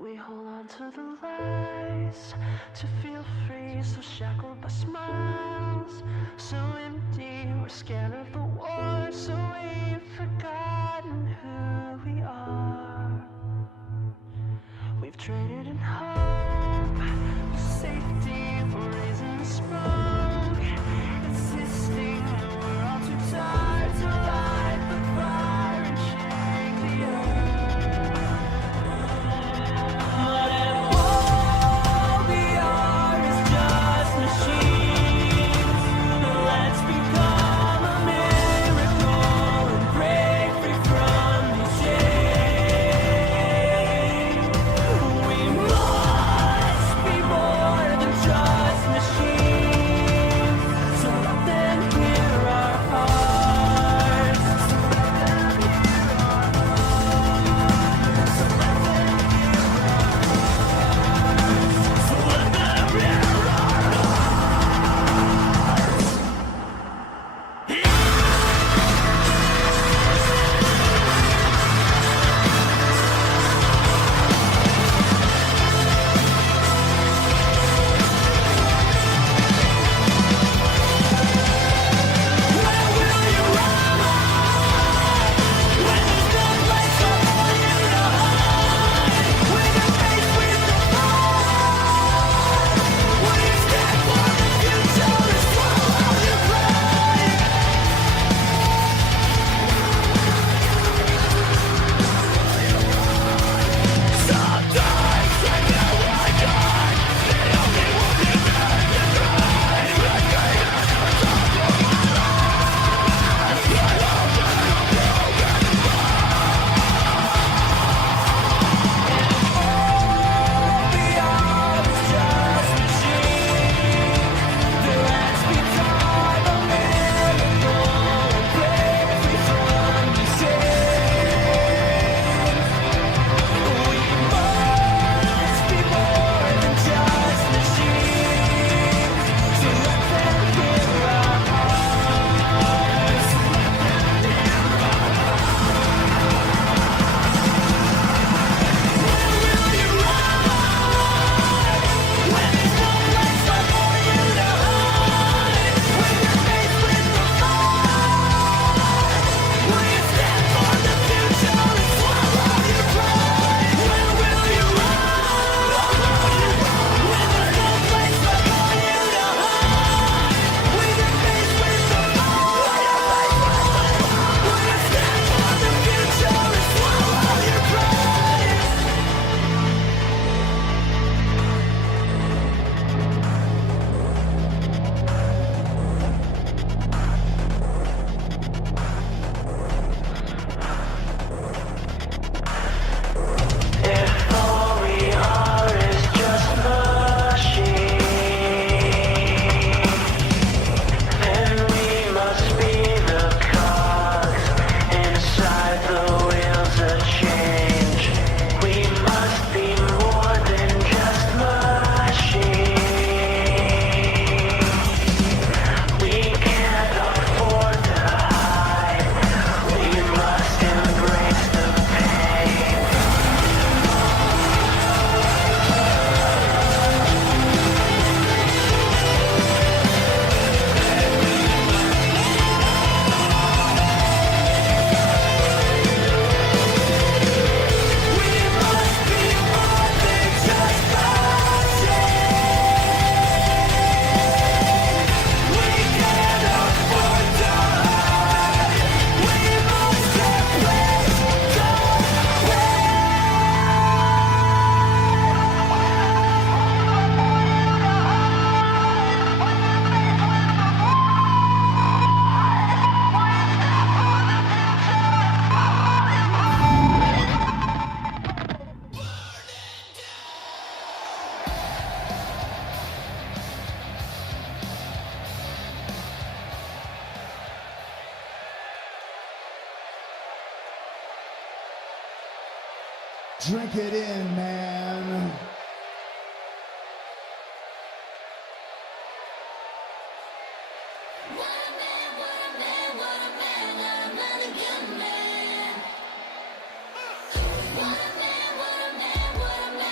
We hold on to the lies to feel free, so shackled by smiles, so empty. We're scared of the war, so we've forgotten who we are. We've traded in hope for safety, for raising the smoke, insisting that we're all too tired to light the fire and shake the earth. But if all we are is just machines, let's become a miracle and break free from these chains. We must be more than just machines, so let them hear our hearts. So let them hear our hearts. So let them hear our hearts. So let them hear our Drink it in, man. What a man, what a man, what a man.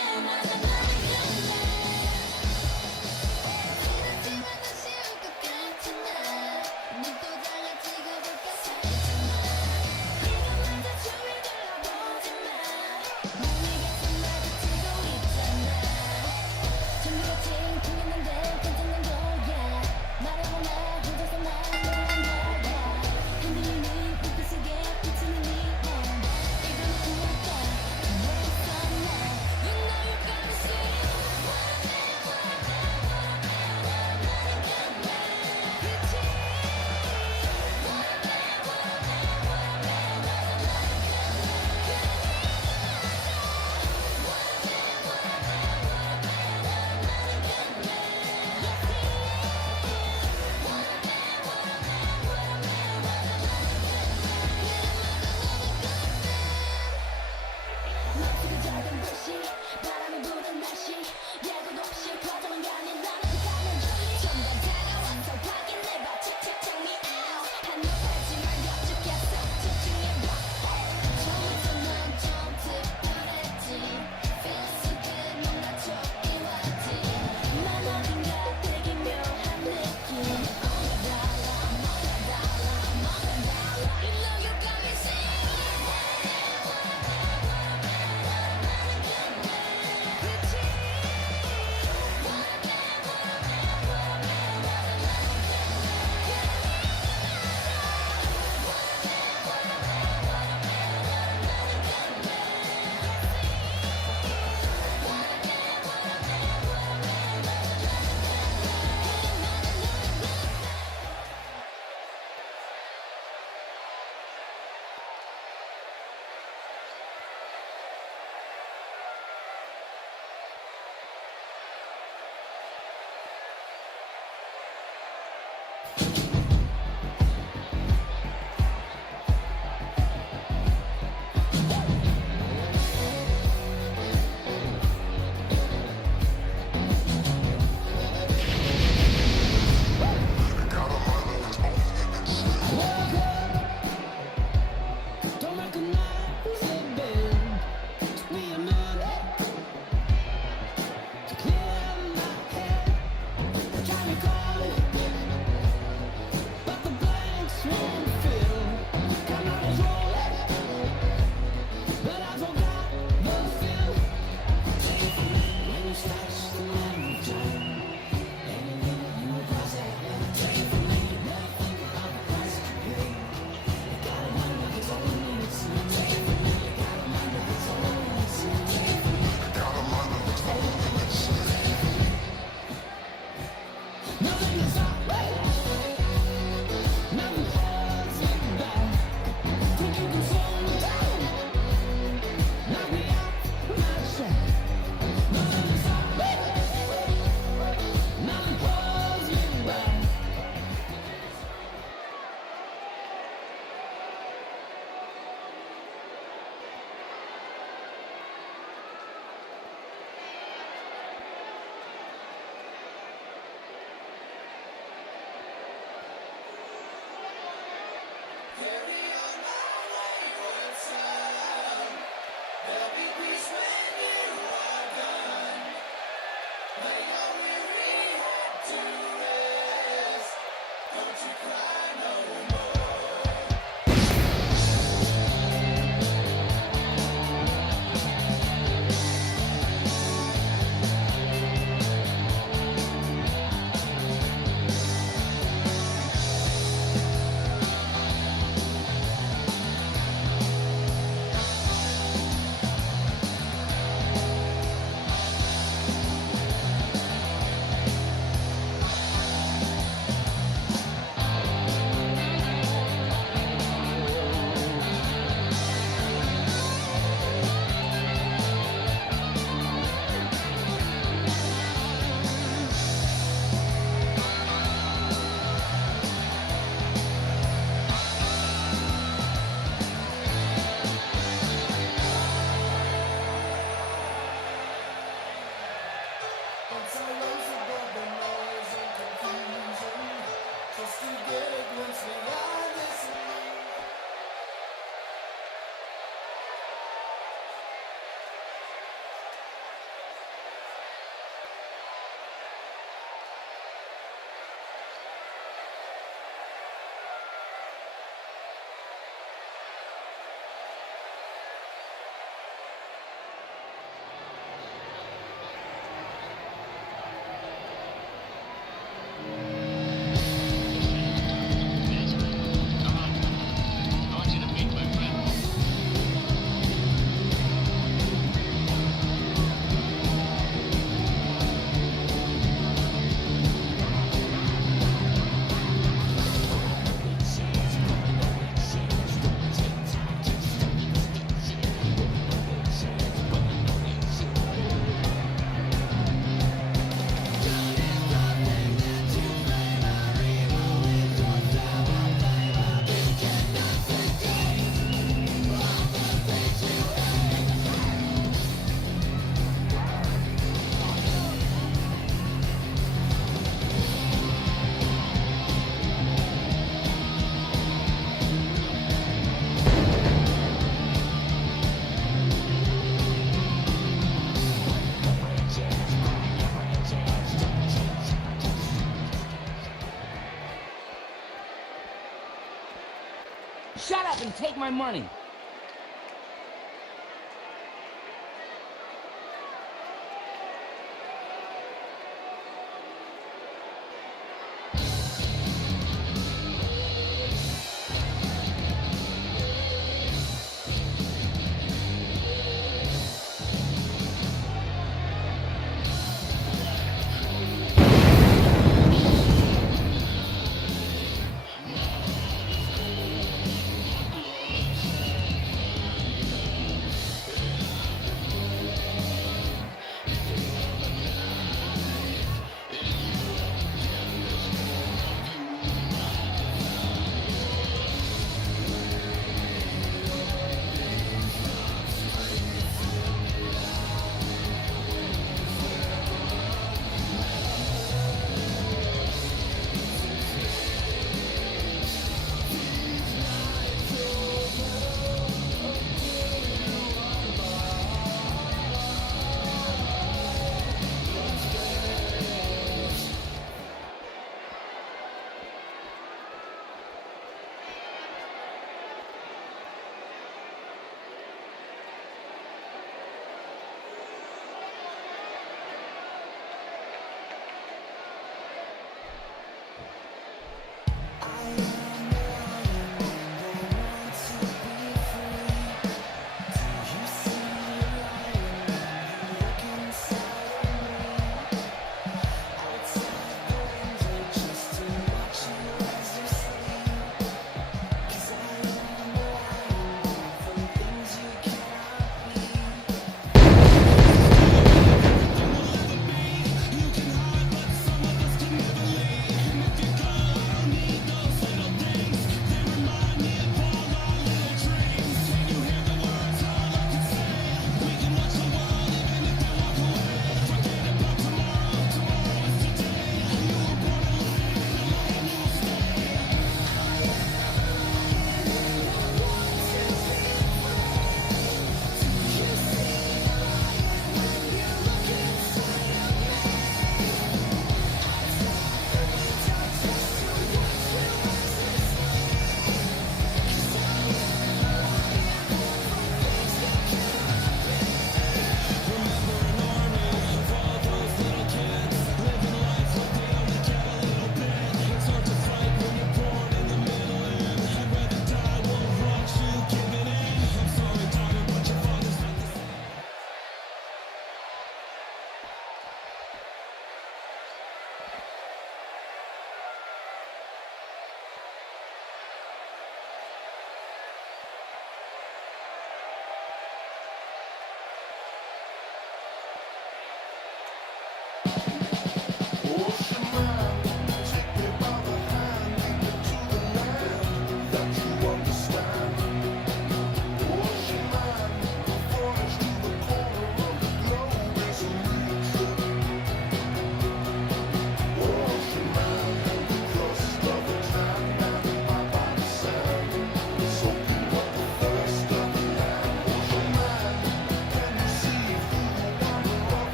up and take my money.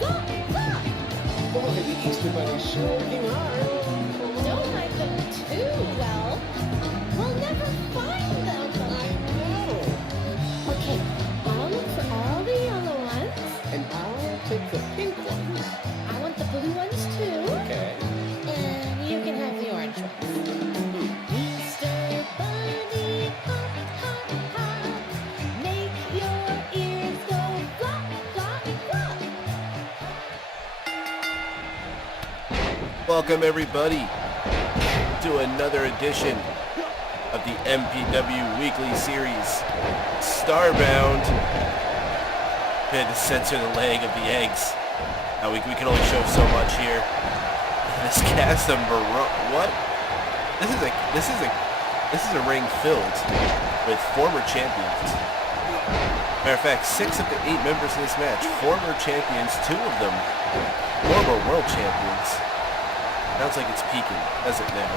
Go! working hard. Don't like them too well. We'll never find them. I know. Okay, I'll look for all the yellow ones. And I'll take the pink ones. I want the blue ones too. Okay. And you can have the orange ones. Easter bunny, hop, hop, hop. Make your ears go flop, flop, flop. Welcome everybody to another edition of the MPW Weekly Series StarBound. We had to censor the leg of the eggs. We can only show so much here. This cast of what? This is a ring filled with former champions. Matter of fact, 6 of the 8 members in this match, former champions, 2 of them former world champions. Sounds like it's peaking, does it now?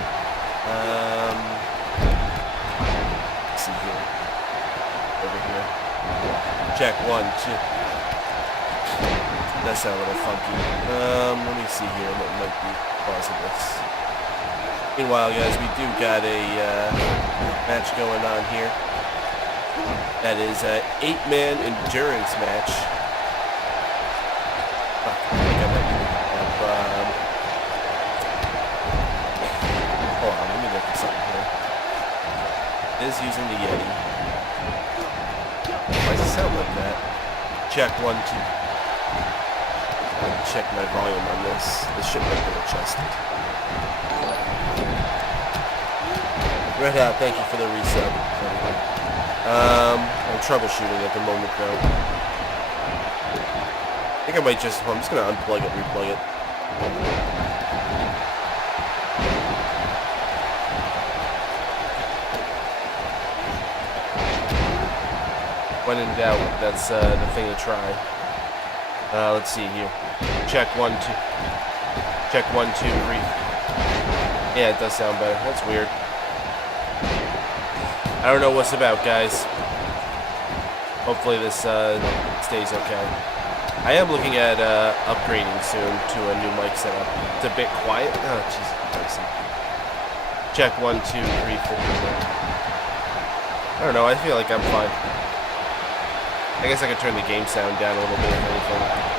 Let's see here. Over here. Check 1, 2. That sounds a little funky. Let me see here what might be causing this. Meanwhile, guys, we do got a match going on here. That is an 8-man endurance match. I think I might have, hold on, let me look at something here. It is using the Yeti. Why does it sound like that? Check 1, 2. Check my volume on this. This shit might be adjusted. Red Hat, thank you for the resub. I'm troubleshooting at the moment though. I think I might just, I'm just gonna unplug it, replug it. When in doubt, that's the thing to try. Let's see here. Check 1, 2. Check 1, 2, 3. Yeah, it does sound better. That's weird. I don't know what's about, guys. Hopefully this stays okay. I am looking at upgrading soon to a new mic setup. It's a bit quiet. Oh, Jesus Christ. Check 1, 2, 3, 4. I don't know. I feel like I'm fine. I guess I could turn the game sound down a little bit, if anything.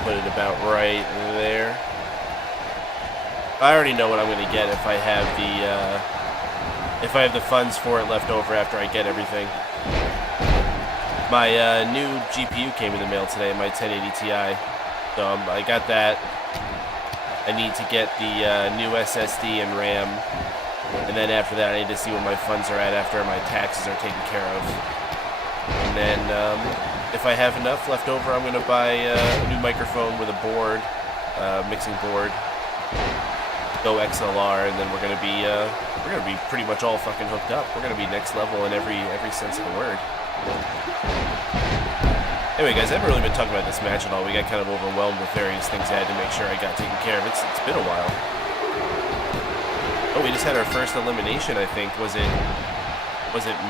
Put it about right there. I already know what I'm going to get if I have the funds for it left over after I get everything. My new GPU came in the mail today, my 1080 Ti. So I got that. I need to get the new SSD and RAM. And then after that, I need to see where my funds are at after my taxes are taken care of. And then, if I have enough left over, I'm going to buy a new microphone with a board, mixing board, Go XLR, and then we're going to be pretty much all fucking hooked up. We're going to be next level in every sense of the word. Anyway, guys, I haven't really been talking about this match at all. We got kind of overwhelmed with various things I had to make sure I got taken care of. It's been a while. Oh, we just had our first elimination, I think. Was it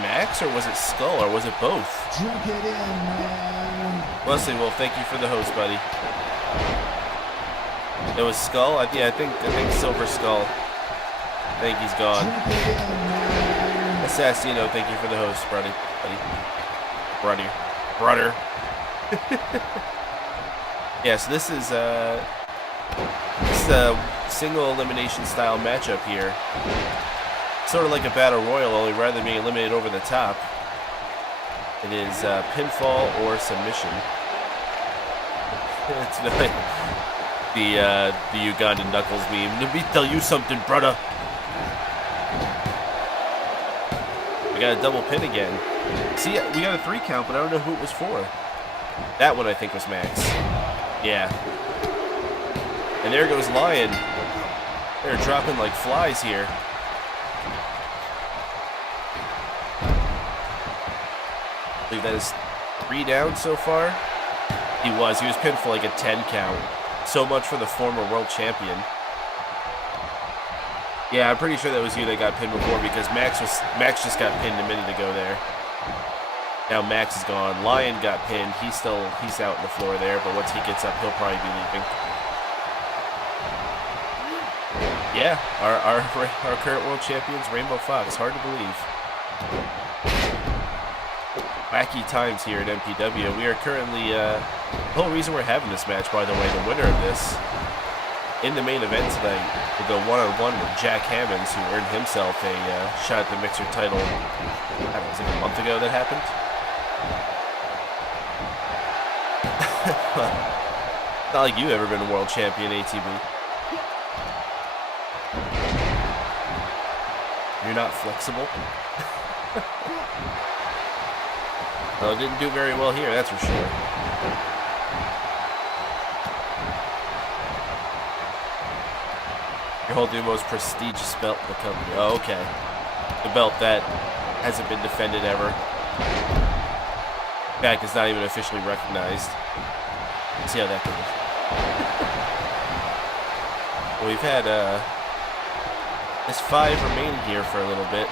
Max, or was it Skull, or was it both? Drink it in, man. Wesley Wolf, thank you for the host, buddy. It was Skull? I think Silver Skull. I think he's gone. Drink it in, man. Assassino, thank you for the host, buddy. Brother. Yeah, so this is a single elimination style matchup here. Sort of like a battle royal, only rather than being eliminated over the top, it is pinfall or submission. It's like the Ugandan Knuckles meme. Let me tell you something, brother. We got a double pin again. See, we got a 3 count, but I don't know who it was for. That one I think was Max. Yeah. And there goes Lion. They're dropping like flies here. I believe that is 3 down so far. He was pinned for like a 10 count. So much for the former world champion. Yeah, I'm pretty sure that was you that got pinned before, because Max just got pinned a minute ago there. Now Max is gone. Lion got pinned. He's out on the floor there, but once he gets up, he'll probably be leaving. Yeah, our current world champions, Rainbow Fox. Hard to believe. Wacky times here at MPW. We are currently, the whole reason we're having this match, by the way, the winner of this, in the main event tonight, will go one-on-one with Jack Hammonds, who earned himself a shot at the Mixer title, I don't know, it was like a month ago that happened. Not like you've ever been a world champion, ATB. You're not flexible. Well, it didn't do very well here, that's for sure. You're holding the most prestigious belt in the company. Oh, okay. The belt that hasn't been defended ever. In fact, it's not even officially recognized. Let's see how that goes. Well, we've had, there's 5 remaining here for a little bit.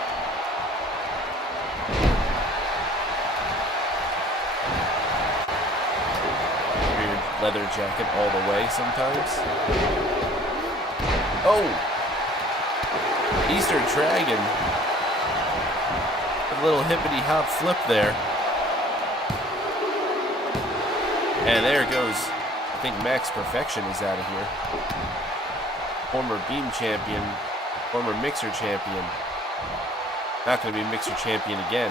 Weird leather jacket all the way sometimes. Oh! Easter Dragon. A little hippity hop flip there. And there it goes. I think Max Perfection is out of here. Former Beam Champion. Former Mixer Champion. Not going to be Mixer Champion again.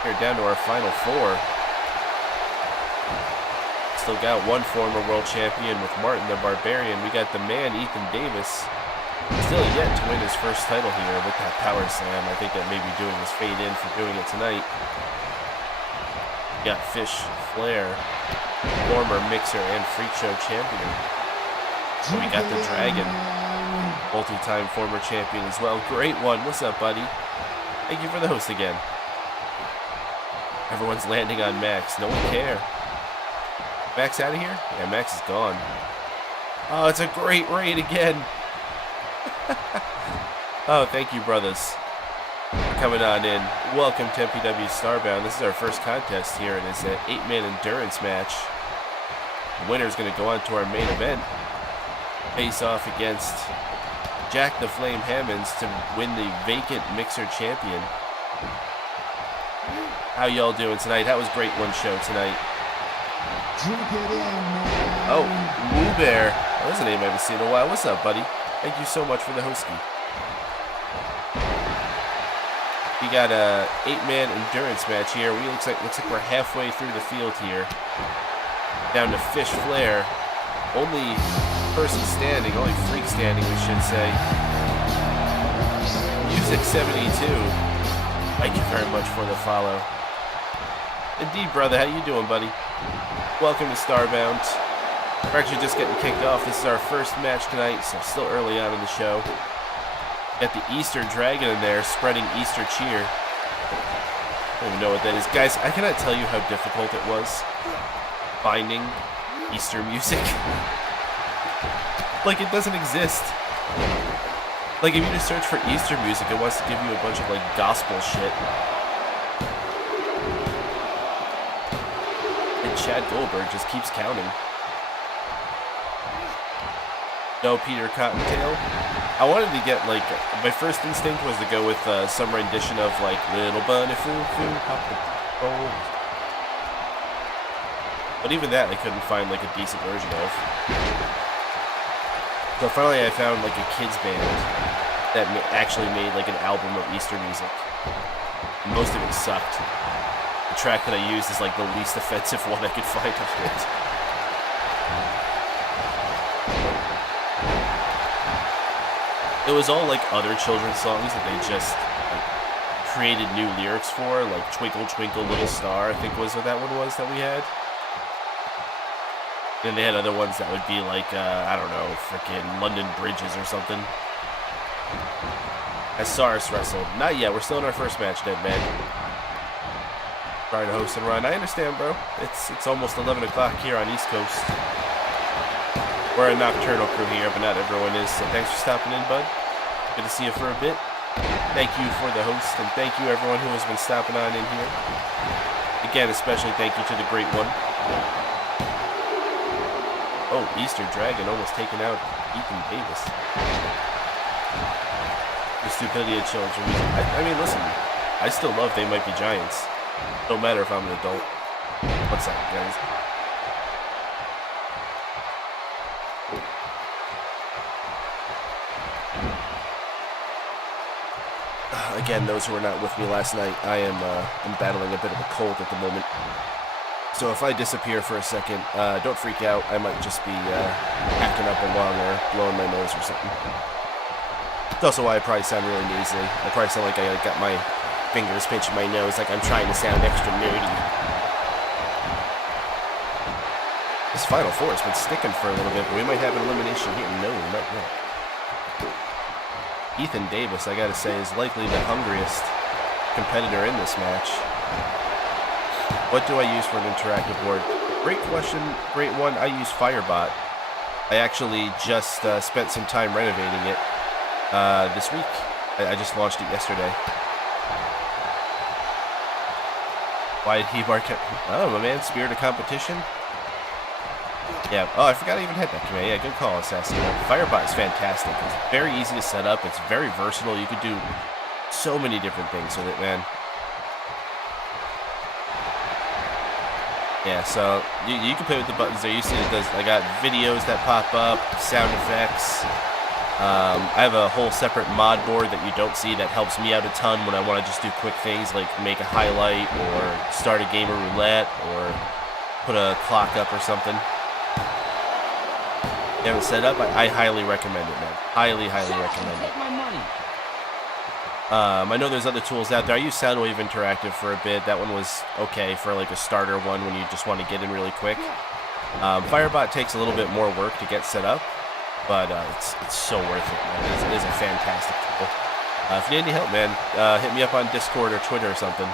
We're down to our final 4. Still got one former World Champion with Martin the Barbarian. We got the man, Ethan Davis. Still yet to win his first title here with that Power Slam. I think that may be doing his fade in for doing it tonight. Got Fish Flair, former Mixer and Freak Show champion. And we got the Dragon, multi-time former champion as well. Great one. What's up, buddy? Thank you for the host again. Everyone's landing on Max. No one care. Max out of here? Yeah, Max is gone. Oh, it's a great raid again. Oh, thank you, brothers. Coming on in. Welcome to MPW StarBound. This is our first contest here, and it's an 8-man endurance match. The winner is going to go on to our main event. Face off against Jack the Flame Hammonds to win the vacant Mixer champion. How y'all doing tonight? That was great one show tonight. Drink it in, man. Oh, Woo Bear. That's a name I haven't seen in a while. What's up, buddy? Thank you so much for the hostie. We got a 8-man endurance match here. Looks like we're halfway through the field here. Down to Fish Flair. Only person standing, only freak standing, we should say. Music 72. Thank you very much for the follow. Indeed, brother. How you doing, buddy? Welcome to StarBound. We're actually just getting kicked off. This is our first match tonight, so still early on in the show. Got the Easter Dragon in there, spreading Easter cheer. I don't even know what that is. Guys, I cannot tell you how difficult it was finding Easter music. Like, it doesn't exist. Like, if you just search for Easter music, it wants to give you a bunch of, like, gospel shit. And Chad Goldberg just keeps counting. No Peter Cottontail. I wanted to get, like, my first instinct was to go with some rendition of, like, Little Bunny Foo Foo Hop the Pole. But even that I couldn't find, like, a decent version of. So finally I found, like, a kids band that actually made, like, an album of Easter music. And most of it sucked. The track that I used is, like, the least offensive one I could find of it. It was all, like, other children's songs that they just, like, created new lyrics for, like Twinkle Twinkle Little Star, I think was what that one was that we had. Then they had other ones that would be like, I don't know, freaking London Bridges or something. As Saurus wrestled. Not yet, we're still in our first match, Dead Man. Trying to host and run. I understand, bro. It's almost 11 o'clock here on East Coast. We're a nocturnal crew here, but not everyone is, so thanks for stopping in, bud. Good to see you for a bit. Thank you for the host, and thank you everyone who has been stopping on in here. Again, especially thank you to the great one. Oh, Easter Dragon almost taking out Ethan Davis. The stupidity of children. I mean, listen, I still love They Might Be Giants. Don't matter if I'm an adult. What's up, guys? Again, those who were not with me last night, I'm battling a bit of a cold at the moment. So if I disappear for a second, don't freak out. I might just be hacking up a lung or blowing my nose or something. It's also why I probably sound really nasally. I probably sound like I got my fingers pinching my nose, like I'm trying to sound extra nerdy. This Final Four has been sticking for a little bit, but we might have an elimination here. No, we might not. Ethan Davis, I gotta say, is likely the hungriest competitor in this match. What do I use for an interactive board? Great question, great one. I use Firebot. I actually just spent some time renovating it this week. I just launched it yesterday. Why did he mark it? Oh, my man, Spirit of Competition. Yeah, oh, I forgot I even had that command. Yeah, good call, Assassin. Firebot is fantastic. It's very easy to set up. It's very versatile. You could do so many different things with it, man. Yeah, so you can play with the buttons there. You see it does. I got videos that pop up, sound effects. I have a whole separate mod board that you don't see that helps me out a ton when I want to just do quick things like make a highlight or start a game of roulette or put a clock up or something. You haven't set up? I highly recommend it, man. Highly, highly recommend it. I know there's other tools out there. I used Soundwave Interactive for a bit. That one was okay for like a starter one when you just want to get in really quick. Firebot takes a little bit more work to get set up, but it's so worth it, man. It is a fantastic tool. If you need any help, man, hit me up on Discord or Twitter or something.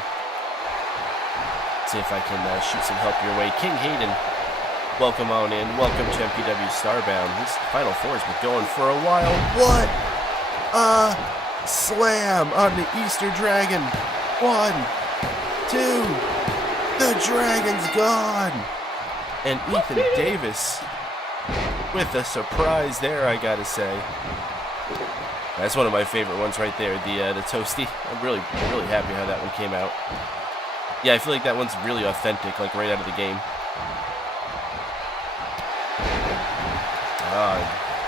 See if I can shoot some help your way. King Hayden, welcome on in. Welcome to MPW StarBound. This Final Four has been going for a while. What? Slam on the Easter Dragon. 1, 2. The Dragon's gone. And Ethan Davis with a surprise there, I gotta say. That's one of my favorite ones right there, the Toasty. I'm really happy how that one came out. Yeah, I feel like that one's really authentic, like right out of the game.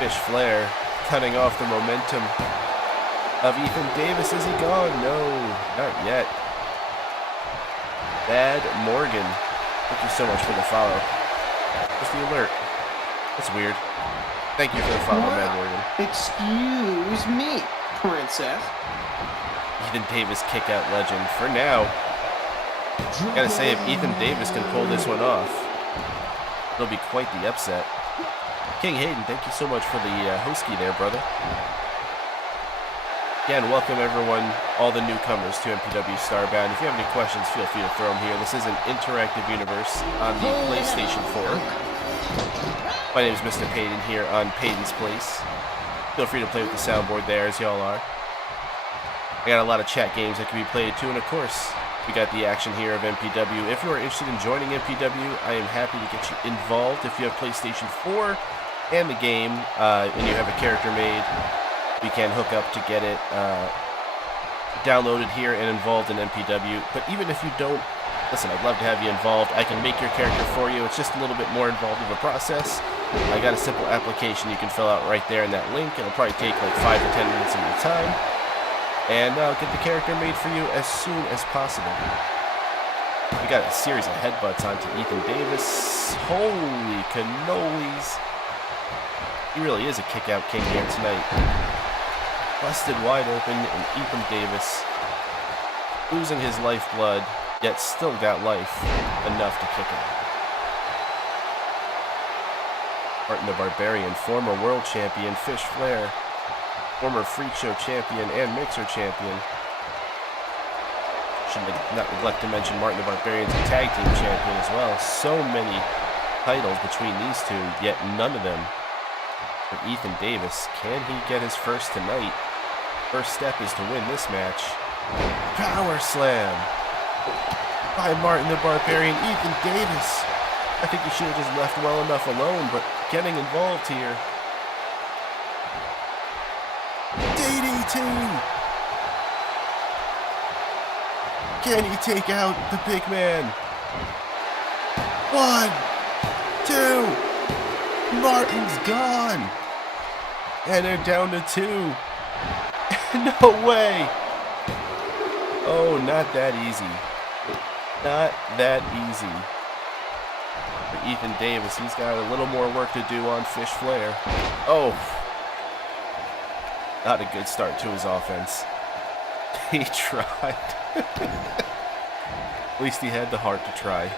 Fish Flare cutting off the momentum of Ethan Davis. Is he gone? No, not yet. Bad Morgan, thank you so much for the follow. What's the alert? That's weird. Thank you for the follow, Bad Morgan. Excuse me, princess. Ethan Davis kick-out legend for now. Gotta say, if Ethan Davis can pull this one off, it'll be quite the upset. King Hayden, thank you so much for the hosky there, brother. Again, welcome everyone, all the newcomers to MPW StarBound. If you have any questions, feel free to throw them here. This is an interactive universe on the PlayStation 4. My name is Mr. Paden here on Paden's Place. Feel free to play with the soundboard there, as y'all are. I got a lot of chat games that can be played too, and of course, we got the action here of MPW. If you are interested in joining MPW, I am happy to get you involved. If you have PlayStation 4 and the game, and you have a character made, we can hook up to get it downloaded here and involved in MPW. But even if you don't, listen, I'd love to have you involved. I can make your character for you. It's just a little bit more involved of a process. I got a simple application you can fill out right there in that link. It'll probably take like 5 to 10 minutes of your time. And I'll get the character made for you as soon as possible. We got a series of headbutts onto Ethan Davis. Holy cannolis. He really is a kick-out king here tonight. Busted wide open, and Ethan Davis losing his lifeblood, yet still got life enough to kick out. Martin the Barbarian, former world champion, Fish Flare, former Freak Show champion and Mixer champion. Should not neglect to mention Martin the Barbarian's a tag team champion as well. So many titles between these two, yet none of them for Ethan Davis. Can he get his first tonight? First step is to win this match. Power slam by Martin the Barbarian. Ethan Davis. I think he should have just left well enough alone, but getting involved here. DDT. Can he take out the big man? 1, 2. Martin's gone. And they're down to 2. No way. Oh, not that easy. Not that easy. For Ethan Davis, he's got a little more work to do on Fish Flair. Oh. Not a good start to his offense. He tried. At least he had the heart to try.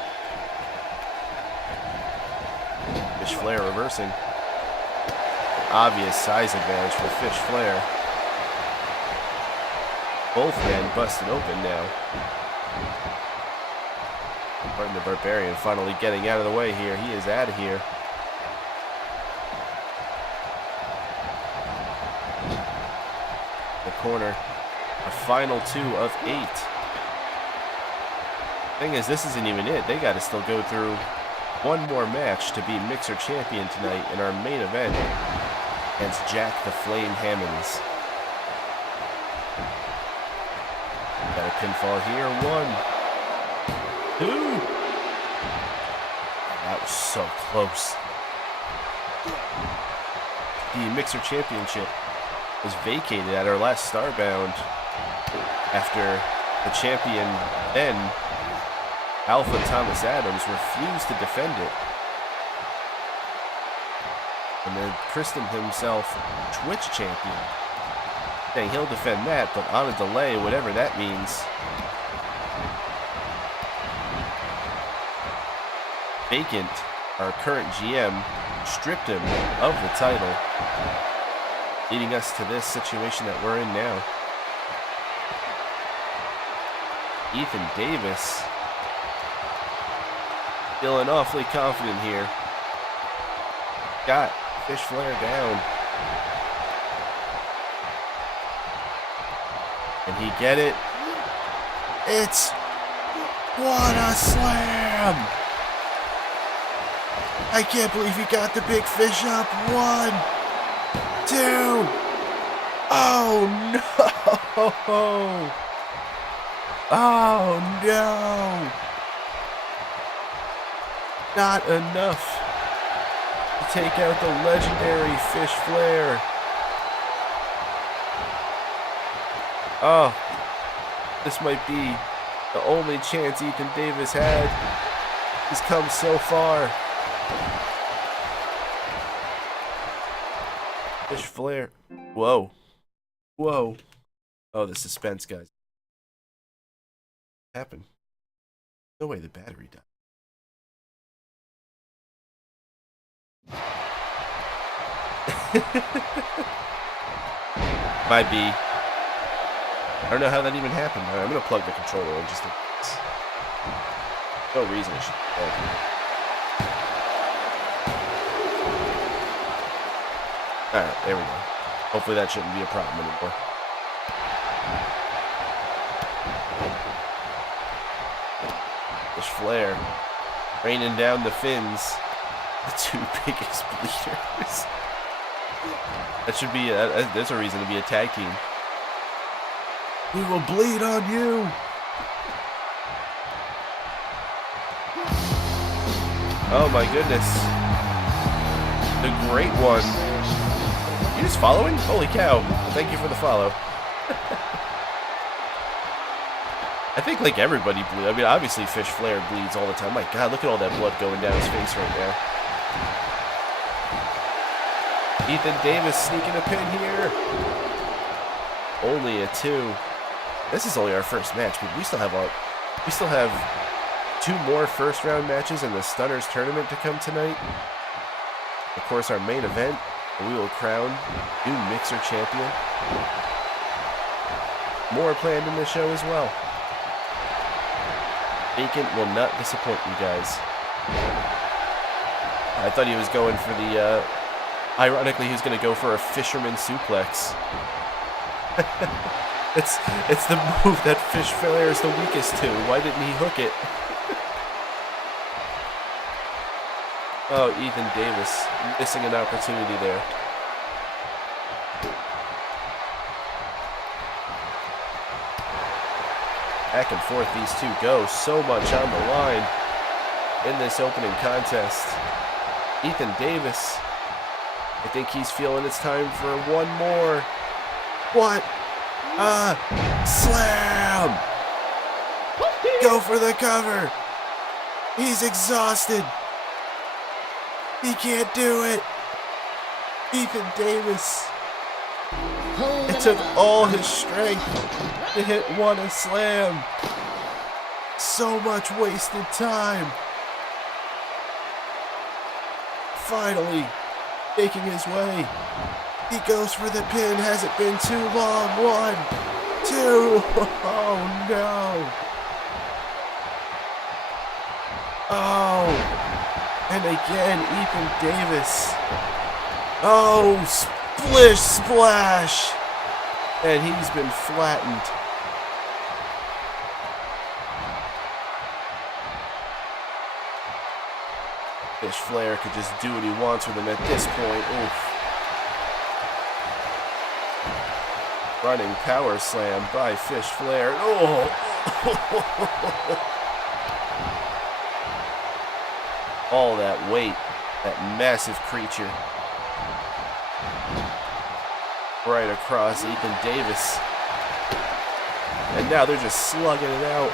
Fish Flair reversing. Obvious size advantage for Fish Flair. Both men busted open now. Martin the Barbarian finally getting out of the way here. He is out of here. The corner. A final 2 of 8. Thing is, this isn't even it. They got to still go through one more match to be Mixer Champion tonight in our main event against Jack the Flame Hammonds. Got a pinfall here. 1, 2. That was so close. The Mixer Championship was vacated at our last StarBound after the champion then, Alpha Thomas Adams, refused to defend it. And then christened himself Twitch Champion, saying he'll defend that, but on a delay, whatever that means. Vacant, our current GM, stripped him of the title, leading us to this situation that we're in now. Ethan Davis feeling awfully confident here. Got Fish Flair down. And he get it? It's... What a slam! I can't believe he got the big fish up. 1, 2. Oh no! Oh no! Not enough to take out the legendary Fish Flair. Oh, this might be the only chance Ethan Davis had. He's come so far. Fish Flair. Whoa. Whoa. Oh, the suspense, guys. What happened? No way the battery died. Might be. I don't know how that even happened. Right, I'm going to plug the controller in just in case. No reason it should be plugged. Alright, there we go. Hopefully that shouldn't be a problem anymore. Fish Flair raining down the fins. The 2 biggest bleeders. That should be, there's a reason to be a tag team. We will bleed on you. Oh my goodness. The Great One. You just following? Holy cow. Thank you for the follow. I think like everybody bleeds. I mean, obviously Fish Flair bleeds all the time. My God, look at all that blood going down his face right now. Ethan Davis sneaking a pin here. Only a 2. This is only our first match, but we still have 2 more first round matches in the Stunners tournament to come tonight. Of course, our main event, we will crown new Mixer Champion. More planned in the show as well. Vacant will not disappoint you guys. I thought he was going for the, ironically, he was going to go for a fisherman suplex. It's the move that Fish Flair is the weakest to. Why didn't he hook it? Oh, Ethan Davis missing an opportunity there. Back and forth these two go. So much on the line in this opening contest. Ethan Davis, I think he's feeling it's time for one more. What? Slam! Go for the cover. He's exhausted. He can't do it. Ethan Davis. It took all his strength to hit one a slam. So much wasted time. Finally making his way. He goes for the pin. Has it been too long? 1, 2. Oh no. Oh. And again, Ethan Davis. Oh, splish splash. And he's been flattened. Fish Flair could just do what he wants with him at this point. Oof. Running power slam by Fish Flair. Oh! All that weight, that massive creature. Right across Ethan Davis. And now they're just slugging it out.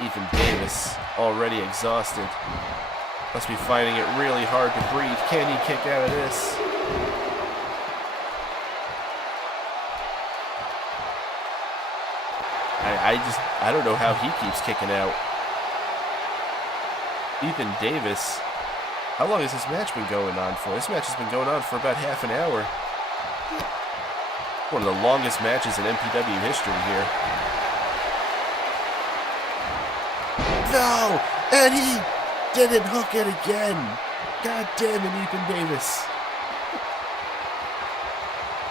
Ethan Davis, already exhausted. Must be finding it really hard to breathe. Can he kick out of this? I don't know how he keeps kicking out. Ethan Davis. How long has this match been going on for? This match has been going on for about half an hour. One of the longest matches in MPW history here. No! And he didn't hook it again. God damn it, Ethan Davis.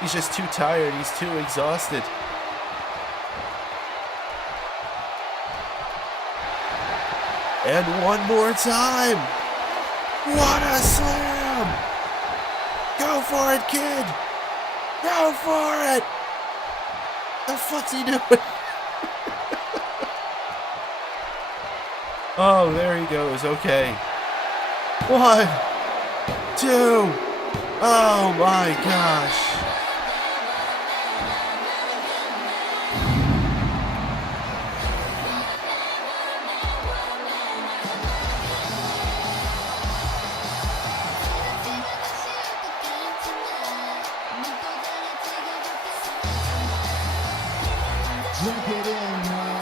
He's just too tired. He's too exhausted. And one more time. What a slam! Go for it, kid! Go for it! The fuck's he doing? Oh, there he goes. Okay. 1, 2. Oh my gosh. Drink it in, man.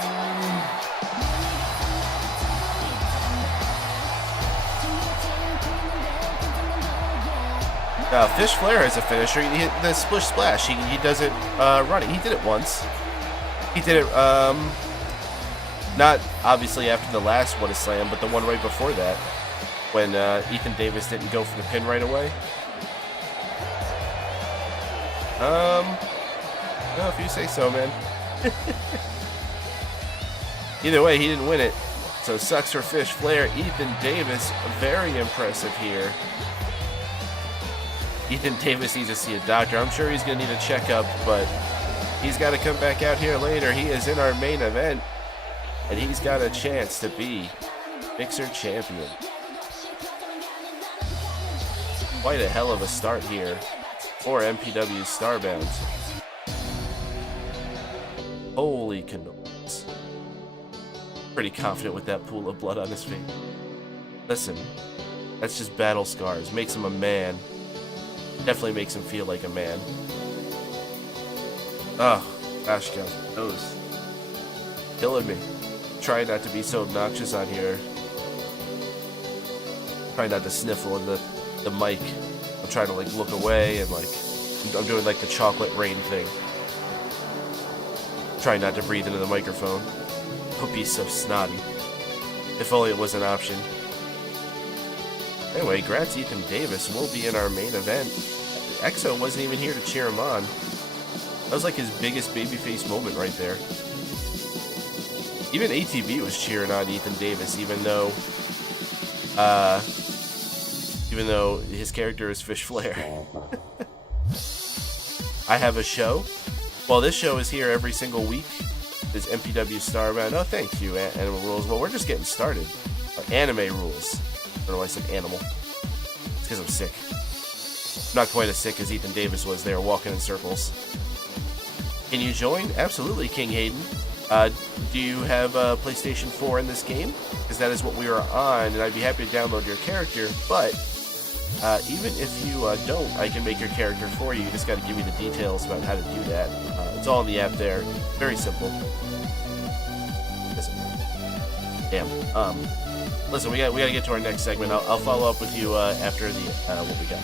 Fish Flair has a finisher. He hit the splish splash. He does it running. He did it once. He did it not obviously after the last one slam, but the one right before that, when Ethan Davis didn't go for the pin right away. No, if you say so, man. Either way, he didn't win it. So sucks for Fish Flair. Ethan Davis, very impressive here. Ethan Davis needs to see a doctor. I'm sure he's going to need a checkup, but he's got to come back out here later. He is in our main event, and he's got a chance to be Mixer Champion. Quite a hell of a start here for MPW StarBound. Holy cannolis. Pretty confident with that pool of blood on his face. Listen, that's just battle scars. Makes him a man. Definitely makes him feel like a man. Oh, gosh, guys, nose. Killing me. Try not to be so obnoxious on here. Try not to sniffle in the mic. I'm trying to like look away and like I'm doing like the chocolate rain thing. Try not to breathe into the microphone. Don't be so snotty. If only it was an option. Anyway, Gratz Ethan Davis will be in our main event. EXO wasn't even here to cheer him on. That was like his biggest babyface moment right there. Even ATV was cheering on Ethan Davis, even though his character is Fish Flair. I have a show. Well, this show is here every single week. This MPW StarBound. Oh, thank you, Animal Rules. Well, we're just getting started. Anime Rules. I don't know why I said animal. It's because I'm sick. I'm not quite as sick as Ethan Davis was there, walking in circles. Can you join? Absolutely, King Hayden. Do you have a PlayStation 4 in this game? Because that is what we are on, and I'd be happy to download your character. But even if you don't, I can make your character for you. You just got to give me the details about how to do that. It's all in the app there. Very simple. Listen. Damn. Listen, we got to get to our next segment. I'll follow up with you after the what we got.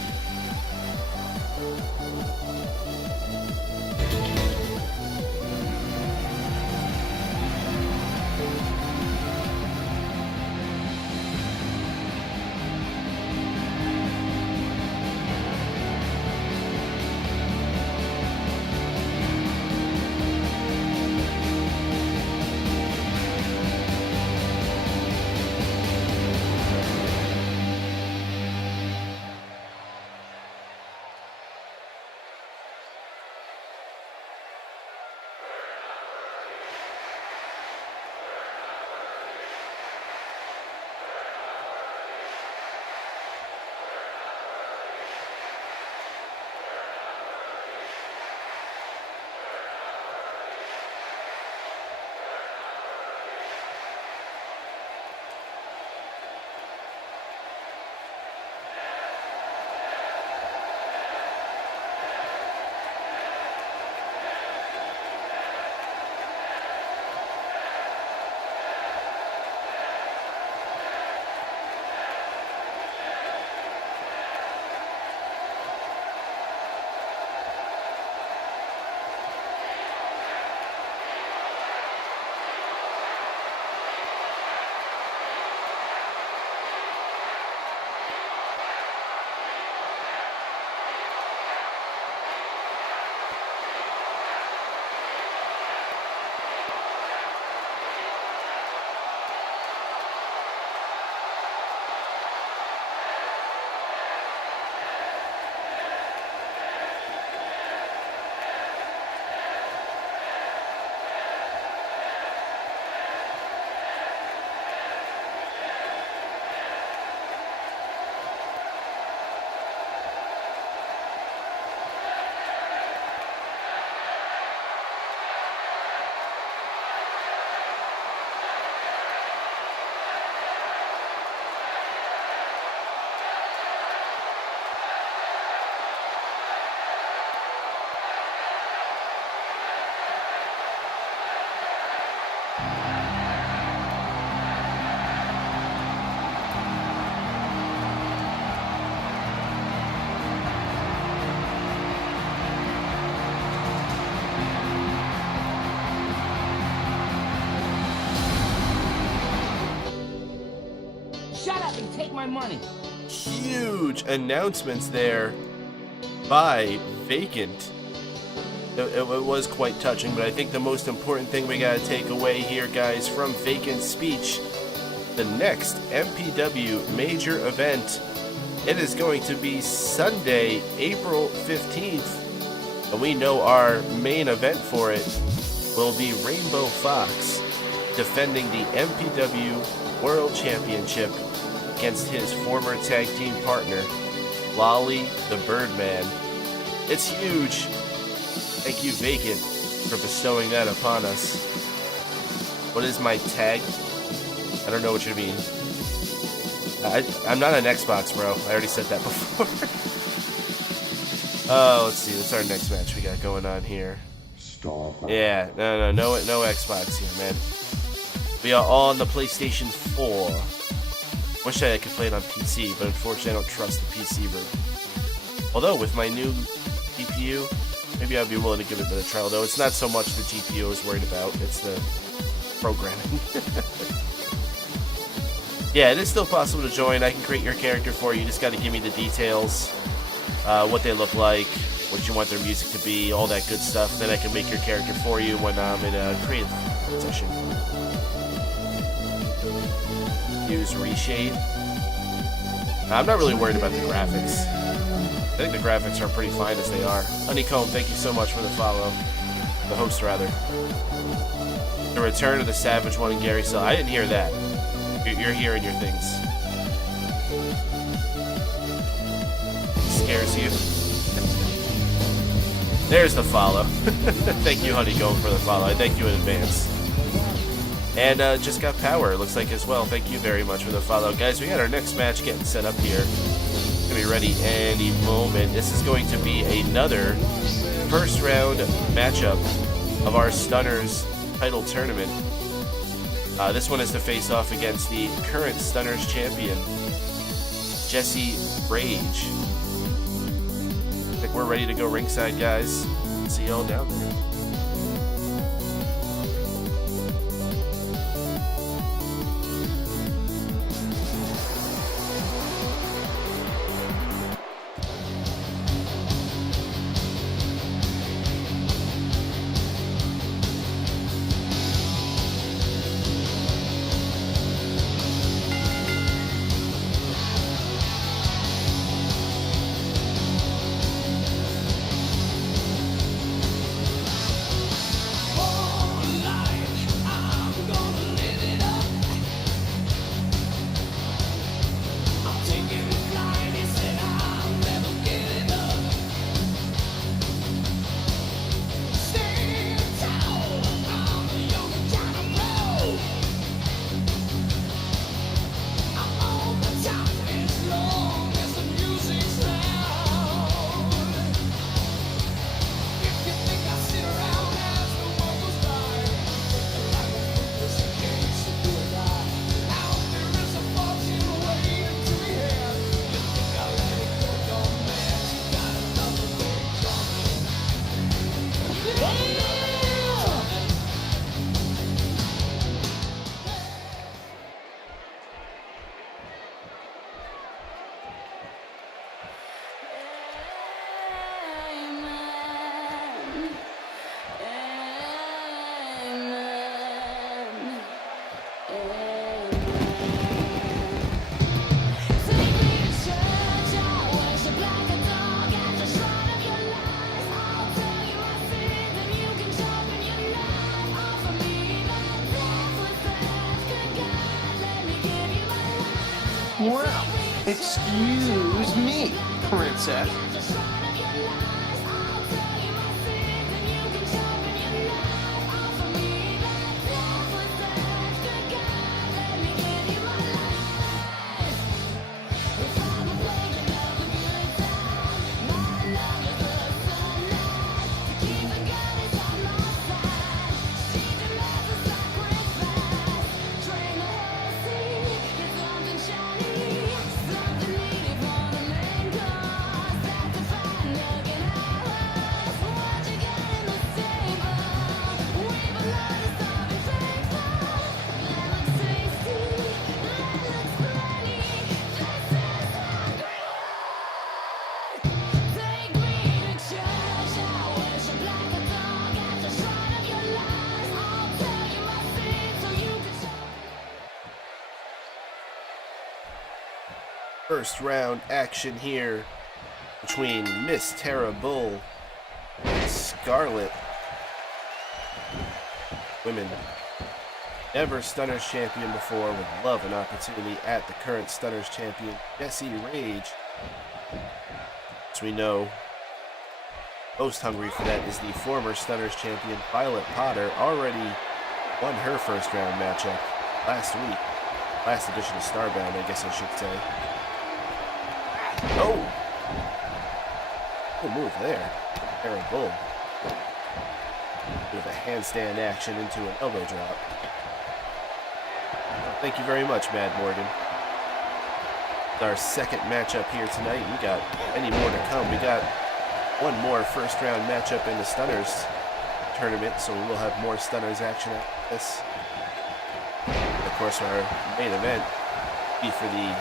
Shut up and take my money. Huge announcements there by Vacant. It was quite touching, but I think the most important thing we gotta take away here, guys, from Vacant's speech, the next MPW major event, it is going to be Sunday, April 15th, and we know our main event for it will be Rainbow Fox defending the MPW World Championship against his former tag team partner, Lolly the Birdman. It's huge. Thank you, Vacant, for bestowing that upon us. What is my tag? I don't know what you mean. I'm not an Xbox, bro. I already said that before. Oh, let's see. What's our next match we got going on here? Yeah, no Xbox here, man. We are on the PlayStation 4. Wish I could play it on PC, but unfortunately I don't trust the PC version. Although, with my new GPU, maybe I'd be willing to give it a trial, though. It's not so much the GPU I was worried about, it's the programming. Yeah, it is still possible to join. I can create your character for you. You just got to give me the details, what they look like, what you want their music to be, all that good stuff. Then I can make your character for you when I'm in a creative session. Use reshade. I'm not really worried about the graphics. I think the graphics are pretty fine as they are. Honeycomb, thank you so much for the follow. The host, rather. The return of the Savage One and Gary Sell. I didn't hear that. You're hearing your things. Scares you? There's the follow. Thank you, Honeycomb, for the follow. I thank you in advance. And just got power, it looks like, as well. Thank you very much for the follow. Guys, we got our next match getting set up here. Gonna be ready any moment. This is going to be another first round matchup of our Stunners title tournament. This one is to face off against the current Stunners champion, Jesse Rage. I think we're ready to go ringside, guys. See y'all down there. Well, excuse me, princess. First round action here between Miss Tara Bull and Scarlet. Women. Never Stunners champion before, would love an opportunity at the current Stunners champion, Jesse Rage. As we know, most hungry for that is the former Stunners champion, Violet Potter, already won her first round matchup last week. Last edition of StarBound, I guess I should say. Oh! Good move there. Tara Bull. With a handstand action into an elbow drop. Thank you very much, Mad Morgan. Our second matchup here tonight. We got many more to come. We got one more first round matchup in the Stunners tournament, so we will have more Stunners action at this. And of course, our main event be for the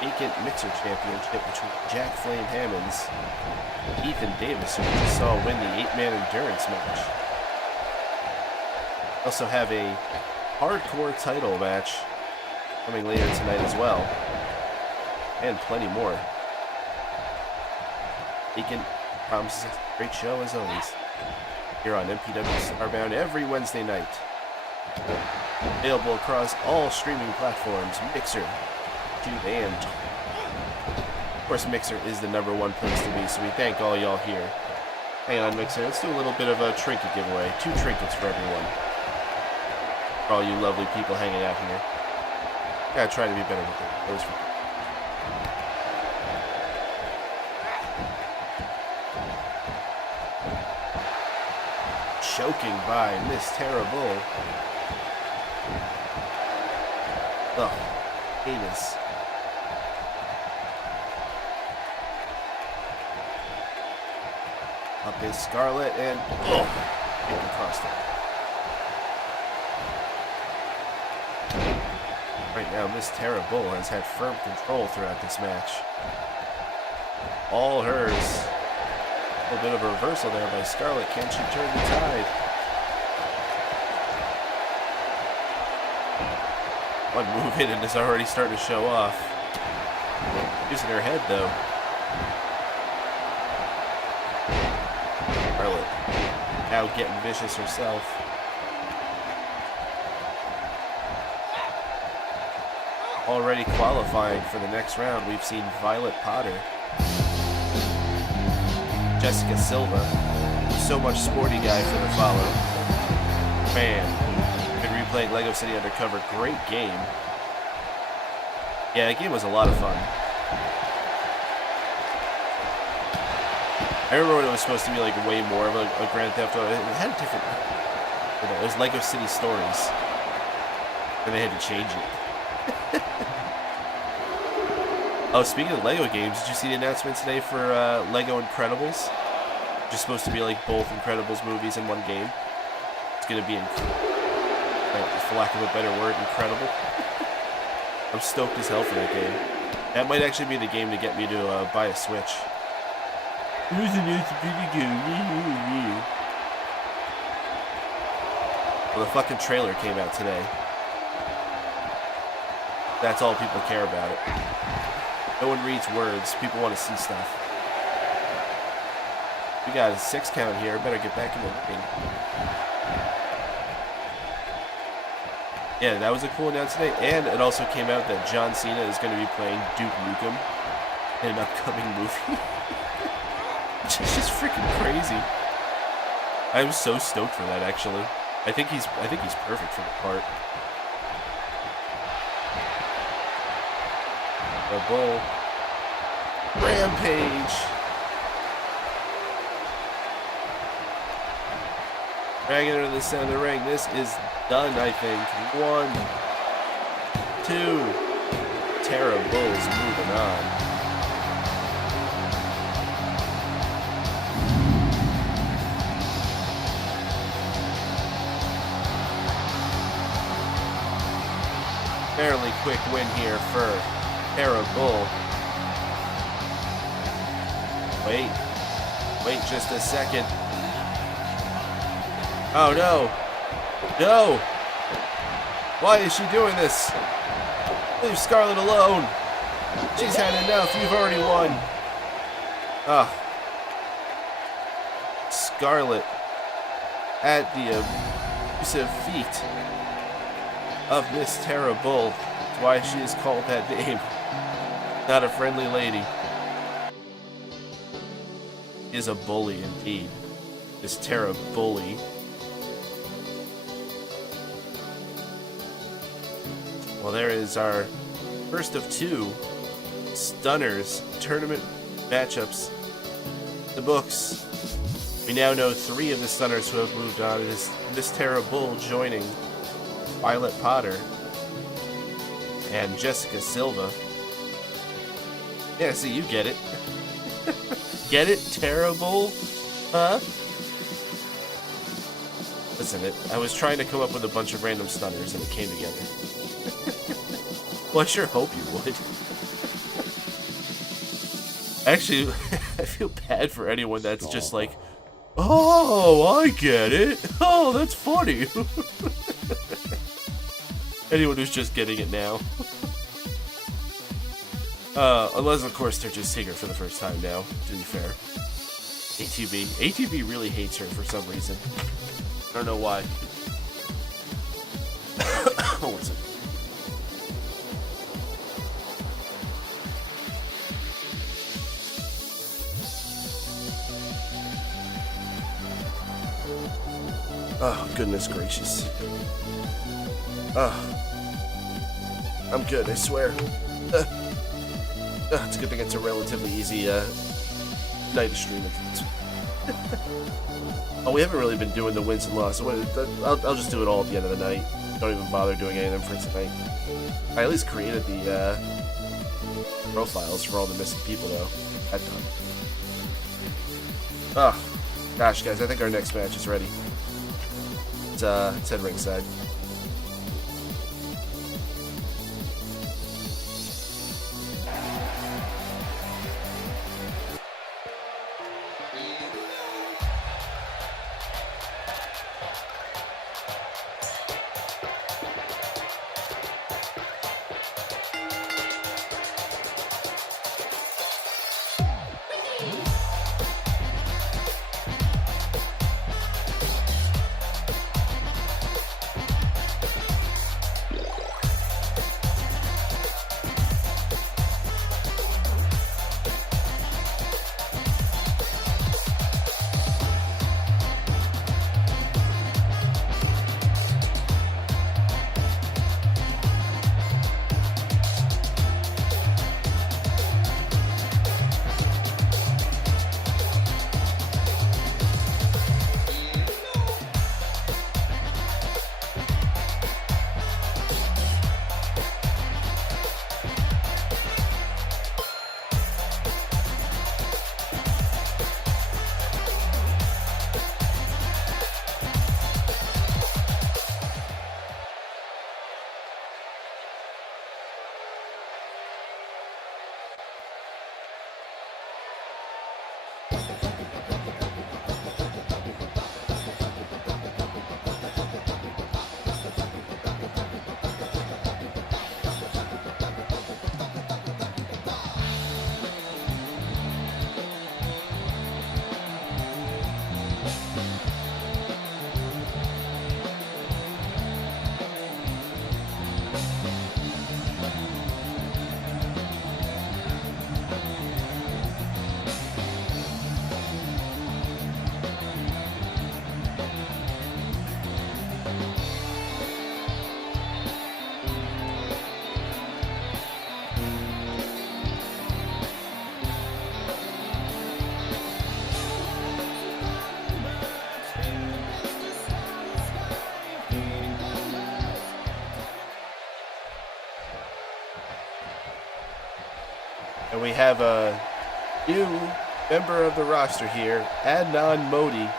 vacant Mixer Championship between Jack Flame Hammonds and Ethan Davis, who we just saw win the 8-man endurance match. We also have a hardcore title match coming later tonight as well, and plenty more. Vacant promises a great show as always, here on MPW StarBound every Wednesday night. Available across all streaming platforms, Mixer, YouTube, and of course Mixer is the #1 place to be, so we thank all y'all here. Hang on, Mixer, let's do a little bit of a trinket giveaway. 2 trinkets for everyone. For all you lovely people hanging out here. Gotta try to be better with it. Those for choking by Miss Terrible. Oh, heinous. Up is Scarlet and kick across it. Right now, Miss Terrible has had firm control throughout this match. All hers. A little bit of a reversal there by Scarlet. Can she turn the tide? One move in and is already starting to show off. Using her head though. Scarlet now getting vicious herself. Already qualifying for the next round, we've seen Violet Potter, Jessica Silva, so much sporty guy for the follow. Man, been replaying Lego City Undercover, great game. Yeah, that game was a lot of fun. I remember when it was supposed to be like way more of a Grand Theft Auto. It had a different, it was Lego City Stories, and they had to change it. Oh, speaking of Lego games, did you see the announcement today for Lego Incredibles? Just supposed to be like both Incredibles movies in one game. It's gonna be, for lack of a better word, incredible. I'm stoked as hell for that game. That might actually be the game to get me to buy a Switch. Well, the fucking trailer came out today. That's all people care about it. No one reads words. People want to see stuff. We got a 6 count here. Better get back in the ring. Yeah, that was a cool announcement today. And it also came out that John Cena is going to be playing Duke Nukem in an upcoming movie. Which is just freaking crazy. I'm so stoked for that, actually. I think he's perfect for the part. The Bull. Rampage. Dragging her to the center of the ring. This is done, I think. 1, 2. Tara Bull's moving on. Fairly quick win here for Tara Bull. Wait just a second. Oh no! No! Why is she doing this? Leave Scarlet alone. She's had enough. You've already won. Ah. Scarlet at the abusive feet of Miss Tara Bull. That's why she is called that name. Not a friendly lady. She is a bully indeed. Miss Tara Bully. Well, there is our first of 2 Stunners tournament matchups. The books. We now know 3 of the Stunners who have moved on. It is Miss Tara Bull joining Violet Potter and Jessica Silva. Yeah, see, you get it. Get it? Terrible? Huh? Listen, I was trying to come up with a bunch of random Stunners and it came together. Well, I sure hope you would. Actually, I feel bad for anyone that's just like, oh, I get it. Oh, that's funny. Anyone who's just getting it now. Unless, of course, they're just seeing her for the first time now, to be fair. ATB really hates her for some reason. I don't know why. What was it? Oh, goodness gracious. Oh. I'm good, I swear. It's a good thing it's a relatively easy night of streaming. Oh, we haven't really been doing the wins and losses. I'll just do it all at the end of the night. Don't even bother doing any of them for tonight. I at least created the profiles for all the missing people, though. That done. Oh, gosh, guys, I think our next match is ready. It's at ringside. And we have a new member of the roster here, Adnan Modi,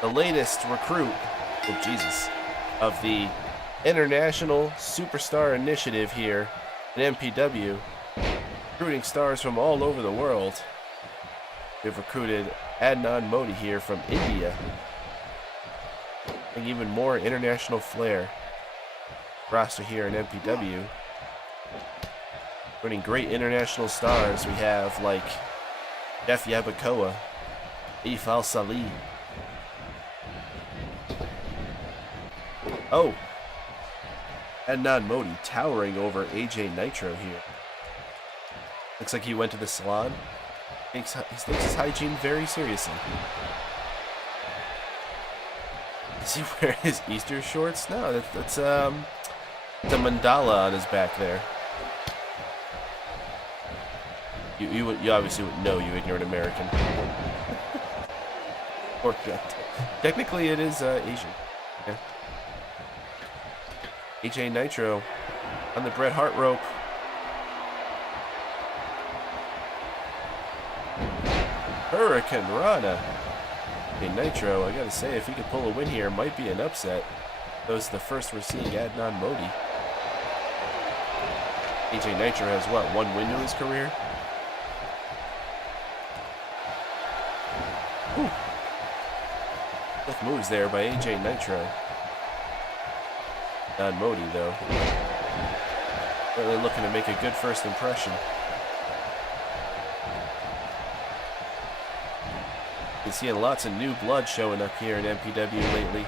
the latest recruit, oh Jesus, of the International Superstar Initiative here at MPW, recruiting stars from all over the world. We've recruited Adnan Modi here from India, and even more international flair. Roster here in MPW. Running great international stars we have like Jeff Yabacoa, If Al Salih. Oh, Adnan Modi towering over AJ Nitro here. Looks like he went to the salon. He takes his hygiene very seriously. Does he wear his Easter shorts? No, that's the mandala on his back there. You obviously wouldn't know, you ignorant American. Or technically it is Asian. Yeah. AJ Nitro on the Bret Hart rope. Hurricane Rana. Hey, Nitro, I gotta say, if he could pull a win here, might be an upset. Those are the first we're seeing Adnan Modi. AJ Nitro has what, 1 win to his career? Whew. Swift moves there by AJ Nitro. Not Modi though. Really looking to make a good first impression. Been seeing lots of new blood showing up here in MPW lately.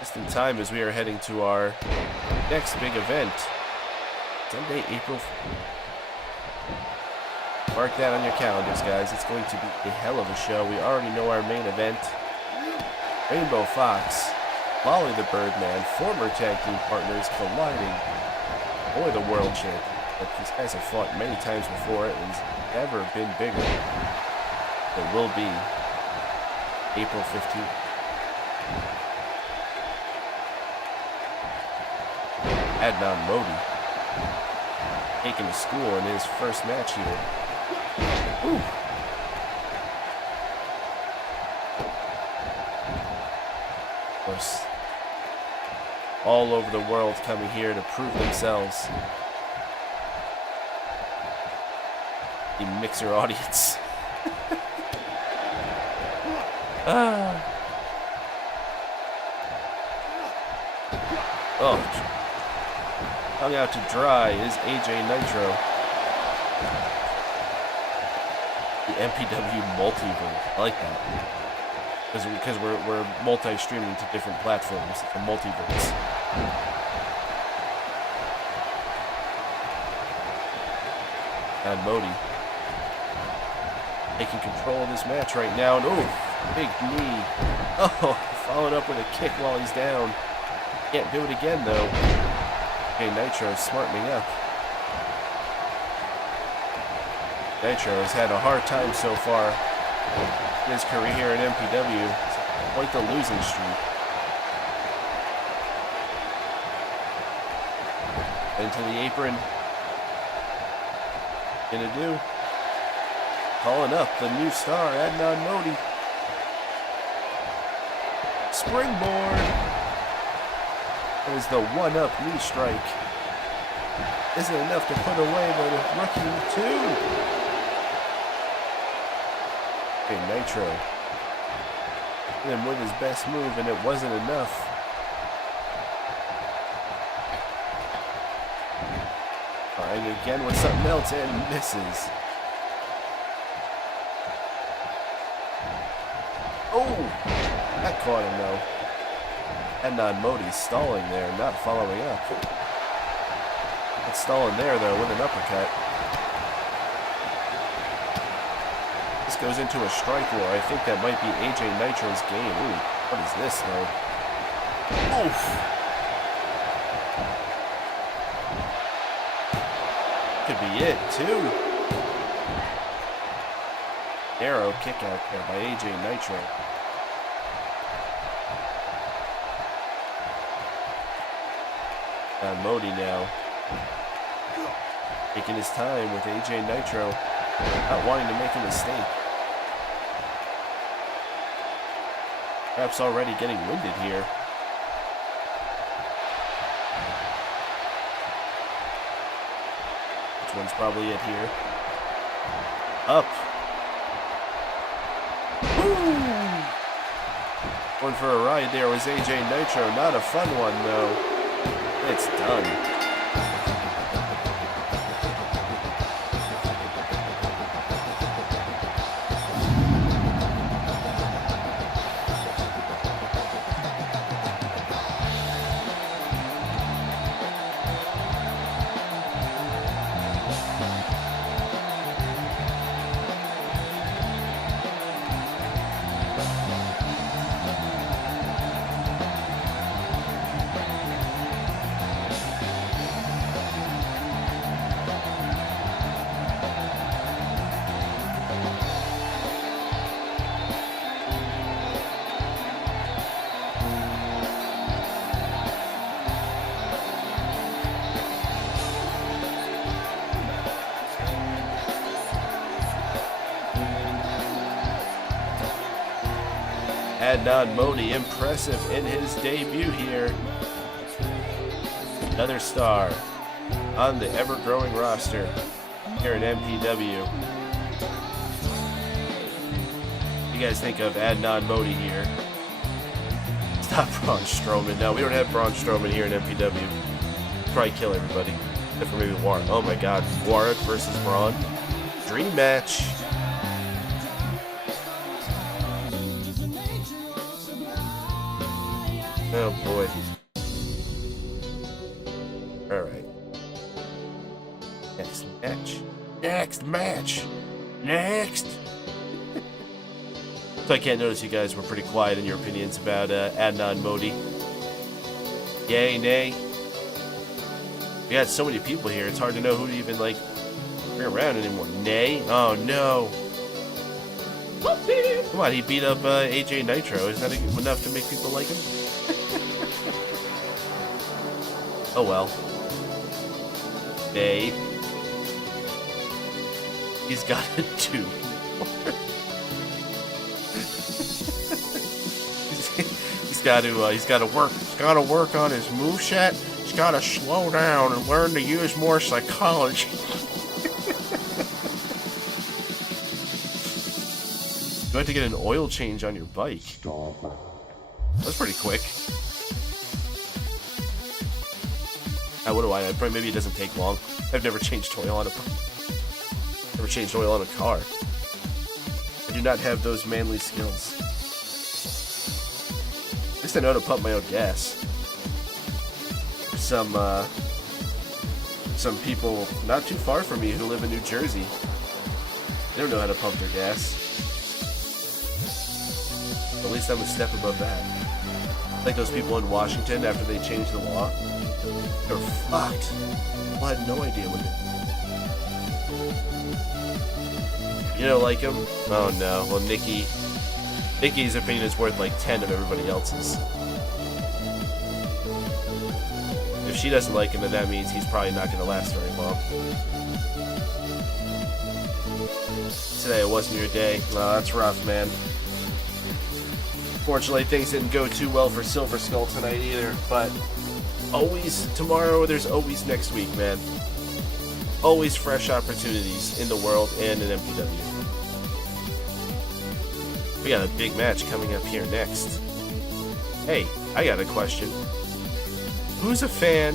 Just in time as we are heading to our next big event. Sunday, April. Mark that on your calendars, guys. It's going to be a hell of a show. We already know our main event. Rainbow Fox, Molly the Birdman, former tag team partners colliding for the world champion. But these guys have fought many times before. It has never been bigger. It will be April 15th. Adnan Modi taking to school in his first match here. Ooh. Of course, all over the world coming here to prove themselves. The mixer audience. Oh, hung out to dry is AJ Nitro. The MPW multiverse, I like that. Because we're multi-streaming to different platforms. It's a multiverse. And Modi taking control of this match right now. And oh, big knee. Oh, followed up with a kick while he's down. Can't do it again though. Okay, Nitro smartening up. Nitro has had a hard time so far in his career here at MPW. Quite the losing streak. Into the apron. Gonna do. Calling up the new star, Adnan Modi. Springboard. That is the one-up knee strike. Isn't enough to put away the rookie too. Okay, Nitro. Hit him with his best move, and it wasn't enough. Trying again with something else and misses. Oh, that caught him though. Adnan Modi stalling there, not following up. It's stalling there though with an uppercut. This goes into a strike war. I think that might be AJ Nitro's game. Ooh, what is this though? Oof! Could be it too. Narrow kick out there by AJ Nitro. Modi now taking his time with AJ Nitro, not wanting to make a mistake. Perhaps already getting winded here. This one's probably it here. Up. Woo! One for a ride there was AJ Nitro. Not a fun one though. It's done. Adnan Modi, impressive in his debut here. Another star on the ever-growing roster here at MPW. What do you guys think of Adnan Modi here? Stop Braun Strowman. No, we don't have Braun Strowman here in MPW. Probably kill everybody. Except for maybe Warwick. Oh my god. Warwick versus Braun. Dream match. Oh boy. Alright. Next match. Next match. Next. So I can't notice you guys were pretty quiet in your opinions about Adnan Modi. Yay, nay. We got so many people here, it's hard to know who to even, like, bring around anymore. Nay? Oh, no. Come on, he beat up AJ Nitro. Isn't that enough to make people like him? Oh, well. Nay. He's got a 2. He's got to work. He's got to work on his moveset. He's got to slow down and learn to use more psychology. You have to get an oil change on your bike. That's pretty quick. What do I know? Maybe it doesn't take long. I've never changed oil on a car. I do not have those manly skills. At least I know how to pump my own gas. There's some people not too far from me who live in New Jersey. They don't know how to pump their gas. At least I'm a step above that. Like those people in Washington after they changed the law. They're fucked. People had no idea what they... You don't like him? Oh no. Well, Nikki's opinion is worth like 10 of everybody else's. If she doesn't like him, then that means he's probably not going to last very long. Today it wasn't your day. No, that's rough, man. Fortunately, things didn't go too well for Silver Skull tonight either, but always tomorrow, there's always next week, man. Always fresh opportunities in the world and in MPW. We got a big match coming up here next. Hey, I got a question. Who's a fan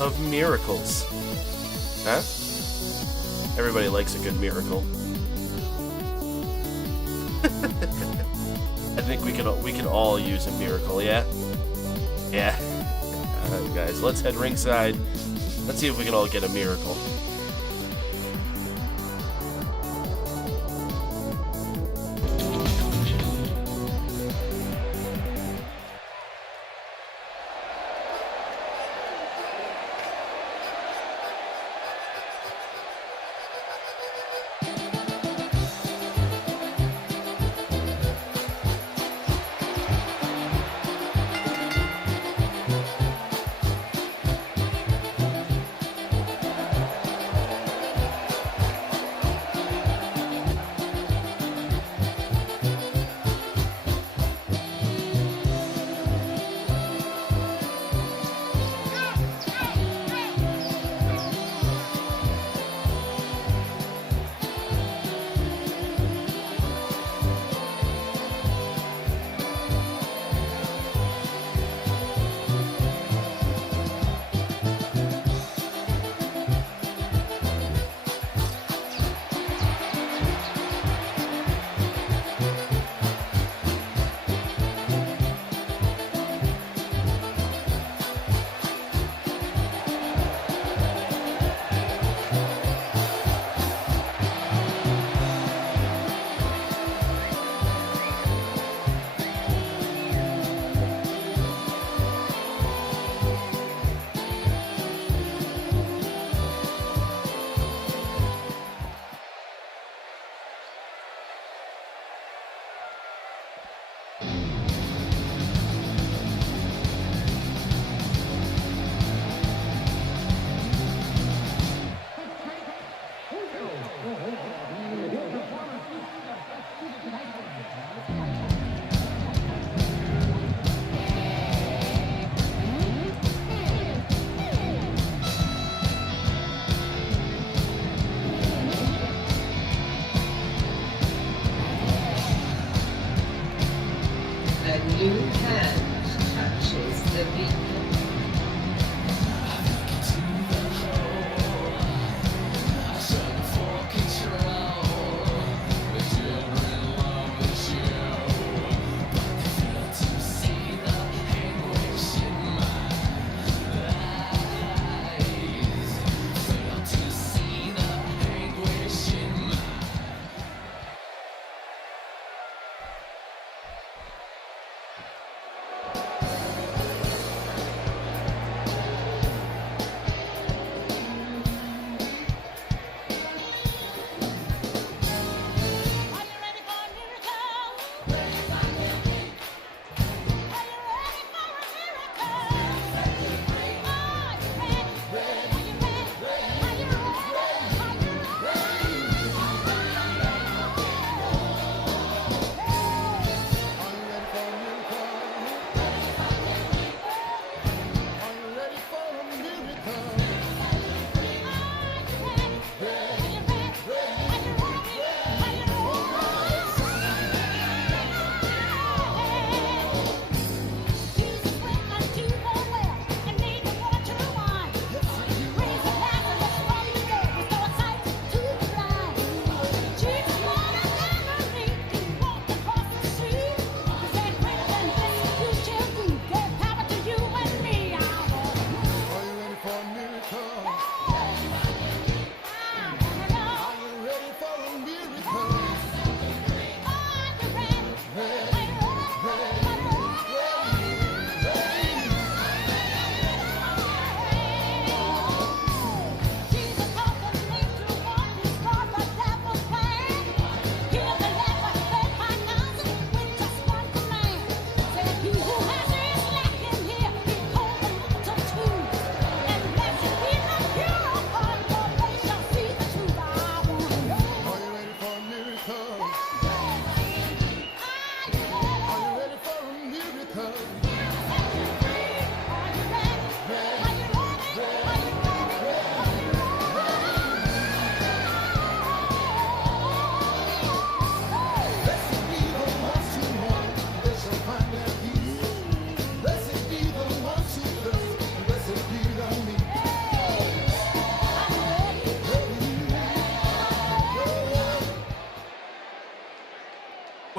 of miracles? Huh? Everybody likes a good miracle. I think we can all use a miracle, yeah? Yeah. Alright guys, let's head ringside. Let's see if we can all get a miracle.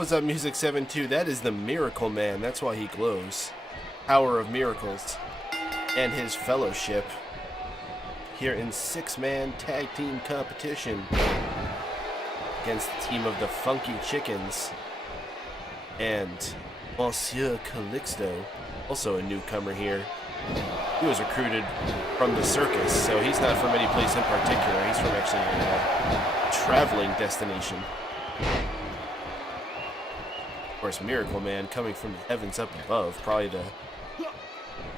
What's up, Music 7-2? That is the Miracle Man. That's why he glows. Power of Miracles. And his fellowship. Here in 6-man tag team competition. Against the team of the Funky Chickens. And Monsieur Calixto. Also a newcomer here. He was recruited from the circus, so he's not from any place in particular. He's from actually a traveling destination. Of course, Miracle Man coming from the heavens up above, probably the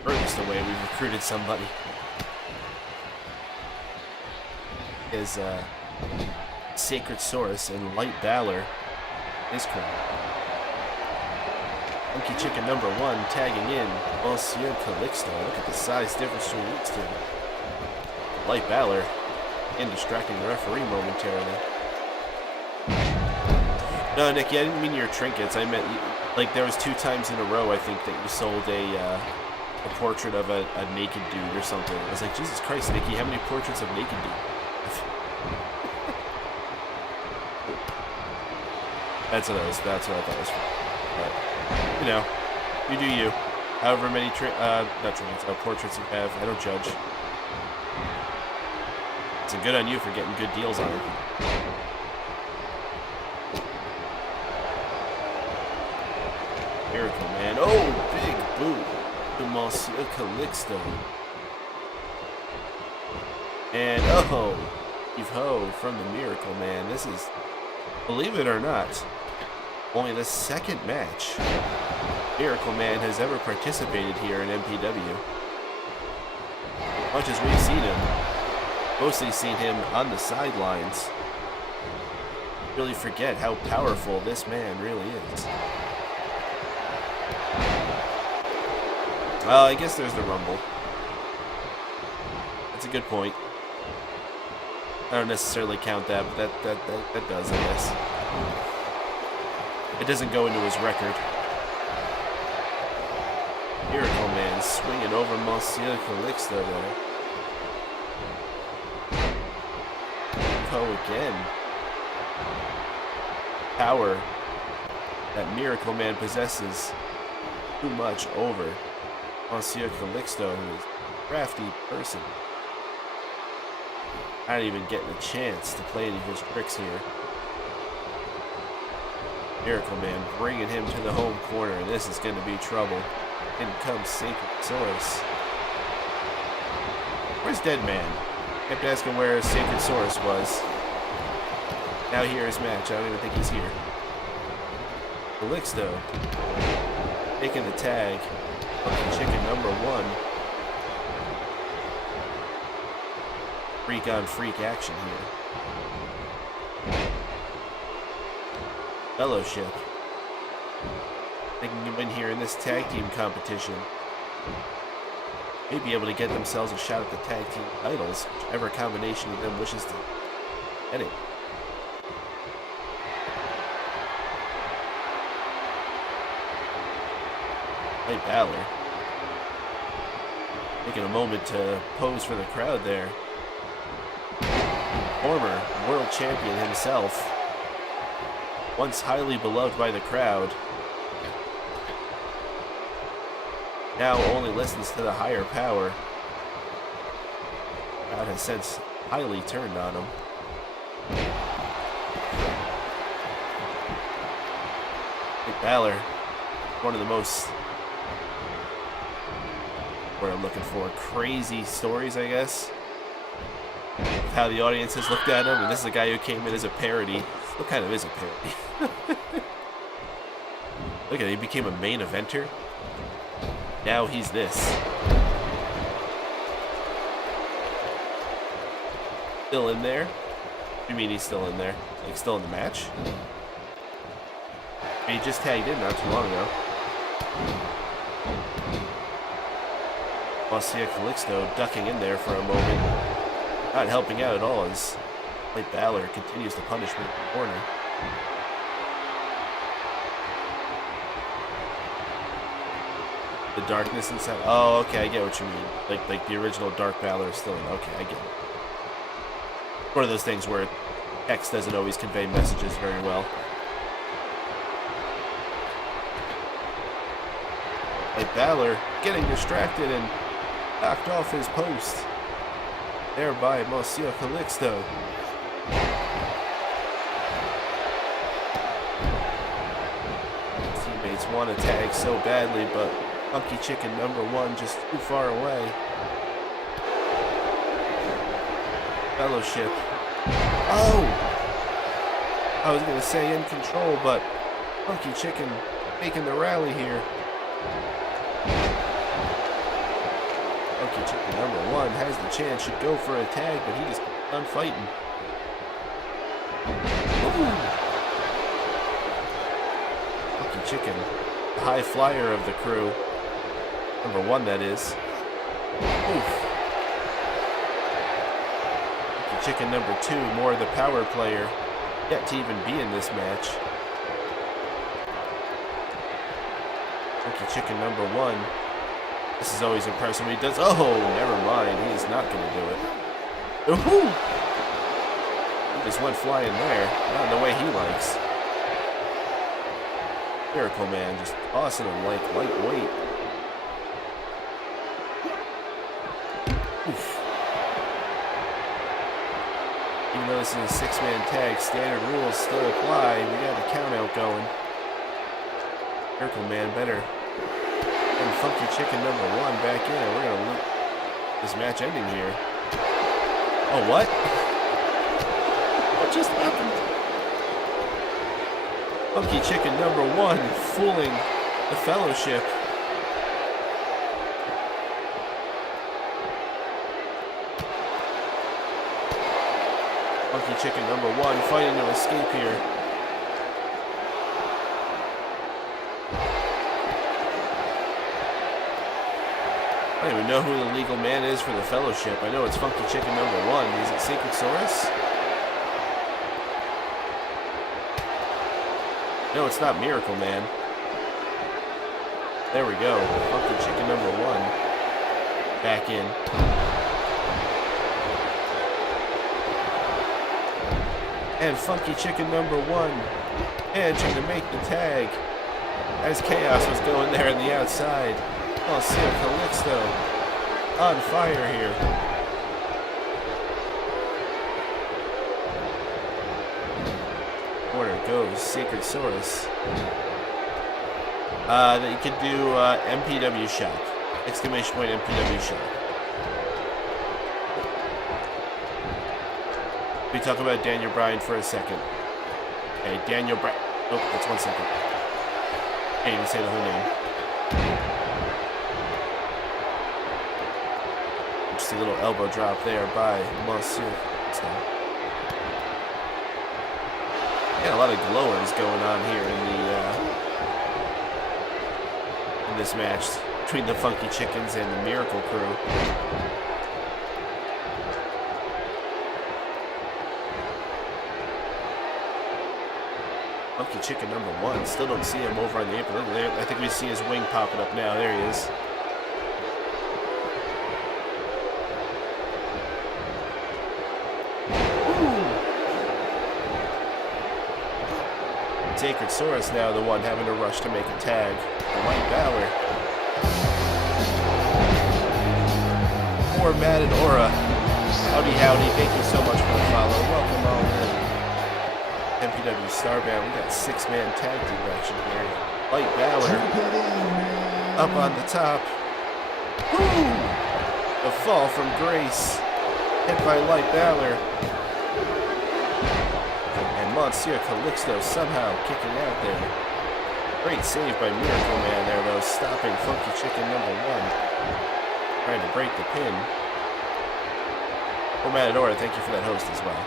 furthest away we've recruited somebody. Is Sacred Source and Light Valor is cool. Funky Chicken number 1 tagging in Monsieur Calixto. Look at the size difference between these two. Light Valor and distracting the referee momentarily. No, Nikki, I didn't mean your trinkets. I meant, like, there was 2 times in a row, I think, that you sold a portrait of a naked dude or something. I was like, Jesus Christ, Nikki, how many portraits of naked dude? That's what I thought was fun. But, you know, you do you. However many portraits you have, I don't judge. It's good on you for getting good deals on it. Miracle Man. Oh, big boot to Monsieur Calixto. And oh, heave-ho from the Miracle Man. This is, believe it or not, only the 2nd match Miracle Man has ever participated here in MPW. As much as we've seen him, mostly seen him on the sidelines, really forget how powerful this man really is. Well, I guess there's the Rumble. That's a good point. I don't necessarily count that, but that does, I guess. It doesn't go into his record. Miracle Man swinging over Monsieur Calixto there. Oh, again. Power that Miracle Man possesses too much over Monsieur Calixto, who is a crafty person. Not even getting a chance to play any of his tricks here. Miracle Man bringing him to the home corner, and this is going to be trouble. In comes Sacred Source. Where's Dead Man? Kept asking where Sacred Source was. Now here his match. I don't even think he's here. Calixto taking the tag. Funky Chicken number 1. Freak on freak action here. Fellowship. They can win here in this tag team competition. May be able to get themselves a shot at the tag team titles, whichever combination of them wishes to get it. Light Valor. Taking a moment to pose for the crowd there. Former world champion himself. Once highly beloved by the crowd. Now only listens to the higher power. Crowd has since highly turned on him. Light Valor, one of the most, what I'm looking for, crazy stories, I guess. How the audience has looked at him, and this is a guy who came in as a parody. What kind of is a parody? Look at it, he became a main eventer. Now he's this. Still in there? What do you mean he's still in there? Like still in the match? I mean, he just tagged in not too long ago. Monsieur Calixto ducking in there for a moment. Not helping out at all as Light Valor continues to punish him in the corner. The darkness inside. Oh, okay, I get what you mean. Like the original Dark Valor is still in. Okay, I get it. One of those things where text doesn't always convey messages very well. Like Balor getting distracted and knocked off his post. There by Monsieur Calixto. Teammates want to tag so badly, but Funky Chicken #1 just too far away. Fellowship. Oh! I was going to say in control, but Funky Chicken making the rally here. Funky Chicken #1 has the chance, should go for a tag, but he just keeps on fighting. Ooh. Funky Chicken, the high flyer of the crew. #1, that is. Oof. Funky Chicken #2, more the power player, yet to even be in this match. Funky Chicken #1. This is always impressive when he does. Oh, never mind. He is not going to do it. Ooh! He just went flying there. Not the way he likes. Miracle Man just tossing him like lightweight. Oof. Even though this is a 6-man tag, standard rules still apply. We got a count out going. Miracle Man better. And Funky Chicken #1 back in. We're gonna look this match ending here. Oh, what? What just happened? Funky Chicken #1 fooling the Fellowship. Funky Chicken #1 fighting to escape here. I don't even know who the legal man is for the Fellowship. I know it's Funky Chicken #1. Is it Sacred Saurus? No, it's not Miracle Man. There we go. Funky Chicken #1. Back in. And Funky Chicken #1. Managing to make the tag. As Chaos was going there on the outside. Oh, see Calixto on fire here. Order goes Sacred Saurus. That you could do MPW shop. Exclamation point MPW shop. We talk about Daniel Bryan for a second. Okay, Daniel Bryan. Oh, that's 1 second. Can't even say the whole name. Just a little elbow drop there by Monsieur. Yeah, a lot of glowers going on here in this match between the Funky Chickens and the Miracle Crew. Funky Chicken #1. Still don't see him over on the apron. Look there. I think we see his wing popping up now. There he is. Sacred Saurus now the one having to rush to make a tag. White Balor. Poor Madden Aura. Howdy, howdy. Thank you so much for the follow. Welcome all in. MPW StarBound. We got 6-man tag team action here. White Balor. Up on the top. Woo! The fall from grace. Hit by Light Balor. Monsieur Calixto somehow kicking out there. Great save by Miracle Man there, though, stopping Funky Chicken #1. Trying to break the pin. Oh, Matadora, thank you for that host as well.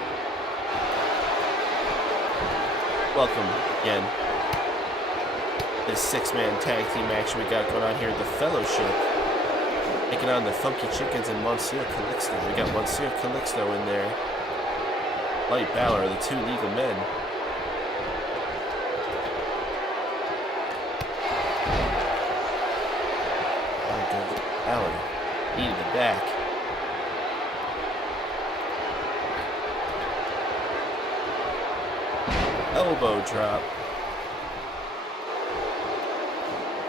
Welcome again. This 6-man tag team action we got going on here at the Fellowship. Taking on the Funky Chickens and Monsieur Calixto. We got Monsieur Calixto in there. Light Balor, the 2 legal men. Balor, knee to the back. Elbow drop.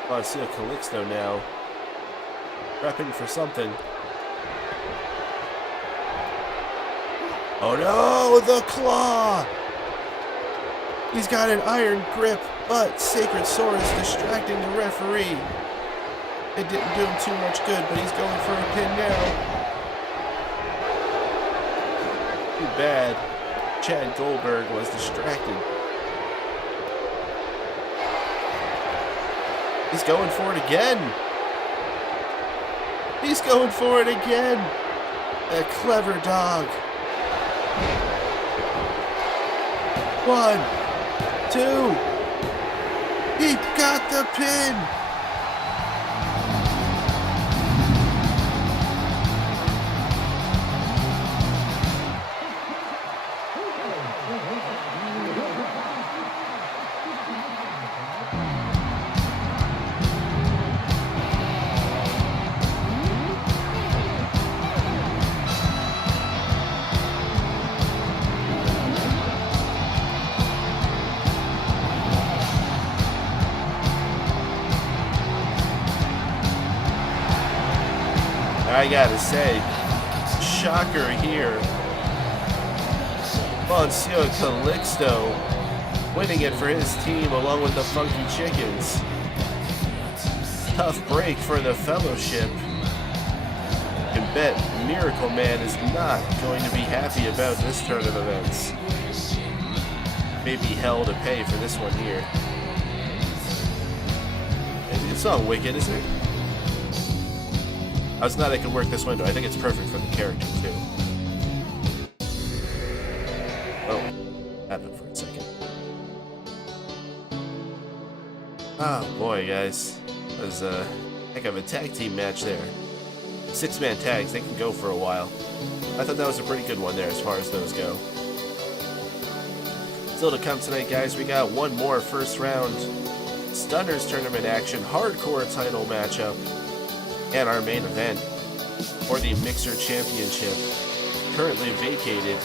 Monsieur Calixto now. Prepping for something. Oh no, the claw! He's got an iron grip, but Sacred Sword is distracting the referee. It didn't do him too much good, but he's going for a pin now. Too bad. Chad Goldberg was distracted. He's going for it again. He's going for it again. A clever dog. 1, 2. He got the pin. I gotta say, shocker here. Monsieur Calixto winning it for his team along with the Funky Chickens. Tough break for the Fellowship. You can bet Miracle Man is not going to be happy about this turn of events. Maybe hell to pay for this one here. It's not wicked, is it? I was glad I could work this window. I think it's perfect for the character, too. Oh, happened for a second. Oh, boy, guys. That was a heck of a tag team match there. 6-man tags, they can go for a while. I thought that was a pretty good one there as far as those go. Still to come tonight, guys, we got one more first round Stunners tournament action, hardcore title matchup. And our main event for the Mixer Championship, currently vacated.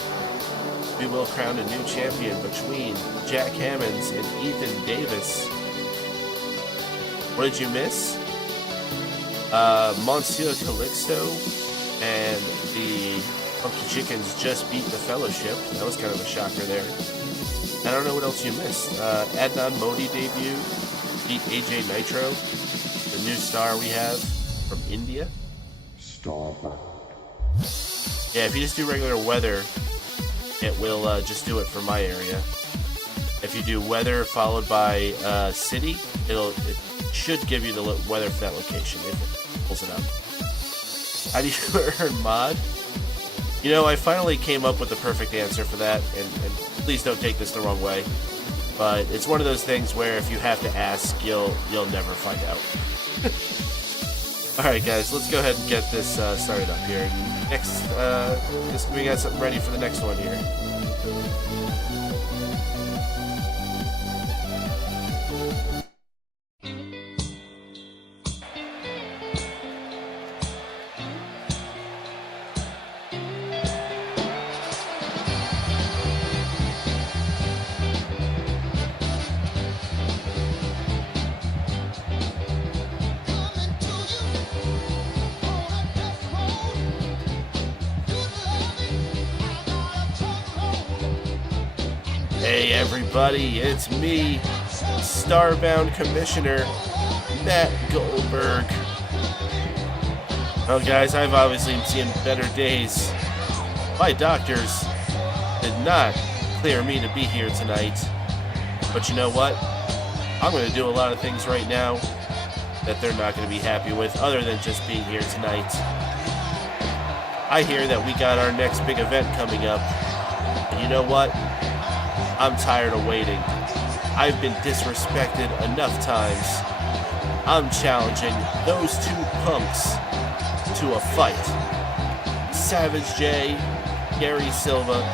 We will crown a new champion between Jack Hammonds and Ethan Davis. What did you miss? Monsieur Calixto and the Funky Chickens just beat the Fellowship. That was kind of a shocker there. I don't know what else you missed. Adnan Modi debut, beat AJ Nitro, the new star we have from India. StarBound. Yeah, if you just do regular weather, it will just do it for my area. If you do weather followed by city, it should give you the weather for that location if it pulls it up. How do you earn mod? You know, I finally came up with the perfect answer for that, and please don't take this the wrong way, but it's one of those things where if you have to ask, you'll never find out. Alright guys, let's go ahead and get this started up here. Next, we got something ready for the next one here. Hey everybody, it's me, StarBound Commissioner, Matt Goldberg. Well guys, I've obviously seen better days. My doctors did not clear me to be here tonight. But you know what? I'm going to do a lot of things right now that they're not going to be happy with other than just being here tonight. I hear that we got our next big event coming up. And you know what? I'm tired of waiting. I've been disrespected enough times. I'm challenging those two punks to a fight. Savage J, Gary Silva,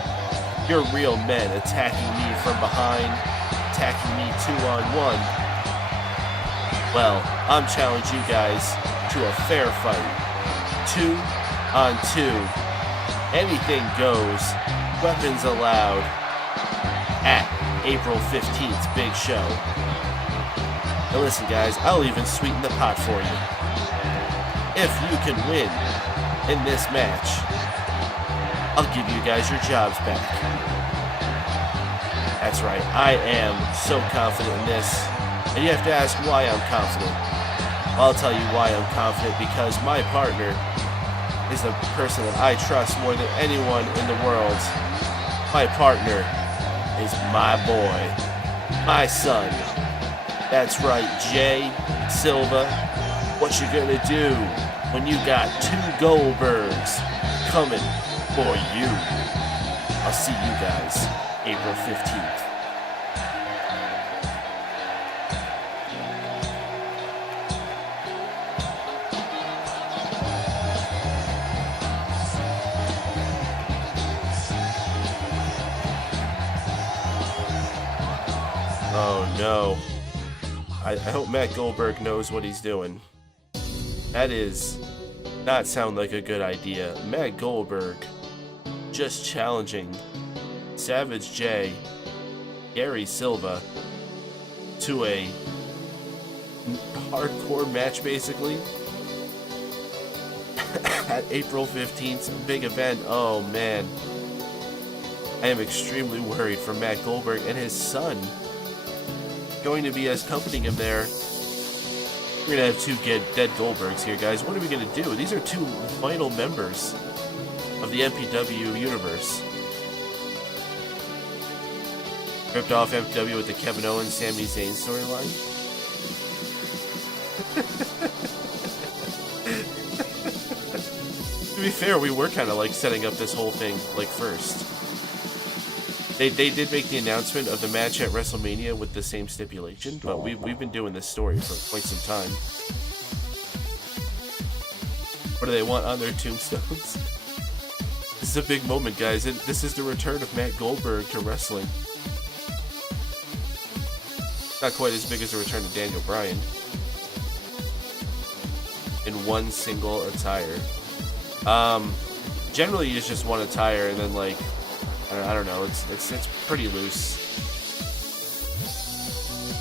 you're real men attacking me from behind, attacking me 2-on-1. Well, I'm challenging you guys to a fair fight. 2-on-2. Anything goes. Weapons allowed. At April 15th's big show. And listen, guys, I'll even sweeten the pot for you. If you can win in this match, I'll give you guys your jobs back. That's right, I am so confident in this. And you have to ask why I'm confident. I'll tell you why I'm confident, because my partner is the person that I trust more than anyone in the world. My partner is my boy, my son. That's right, Jay Silva. What you gonna do when you got 2 Goldbergs coming for you? I'll see you guys April 15th. Oh no. I hope Matt Goldberg knows what he's doing. That is not sound like a good idea. Matt Goldberg just challenging Savage J, Gary Silva to a hardcore match basically at April 15th, big event. Oh man. I am extremely worried for Matt Goldberg and his son going to be accompanying him there. We're gonna have 2 dead Goldbergs here, guys. What are we gonna do? These are 2 vital members of the MPW universe. Ripped off MPW with the Kevin Owens, Sami Zayn storyline. To be fair, we were kind of like setting up this whole thing like first. They did make the announcement of the match at WrestleMania with the same stipulation, but we've been doing this story for quite some time. What do they want on their tombstones? This is a big moment, guys. This is the return of Matt Goldberg to wrestling. Not quite as big as the return of Daniel Bryan. In one single attire. Generally it's just one attire and then like I don't know, it's pretty loose.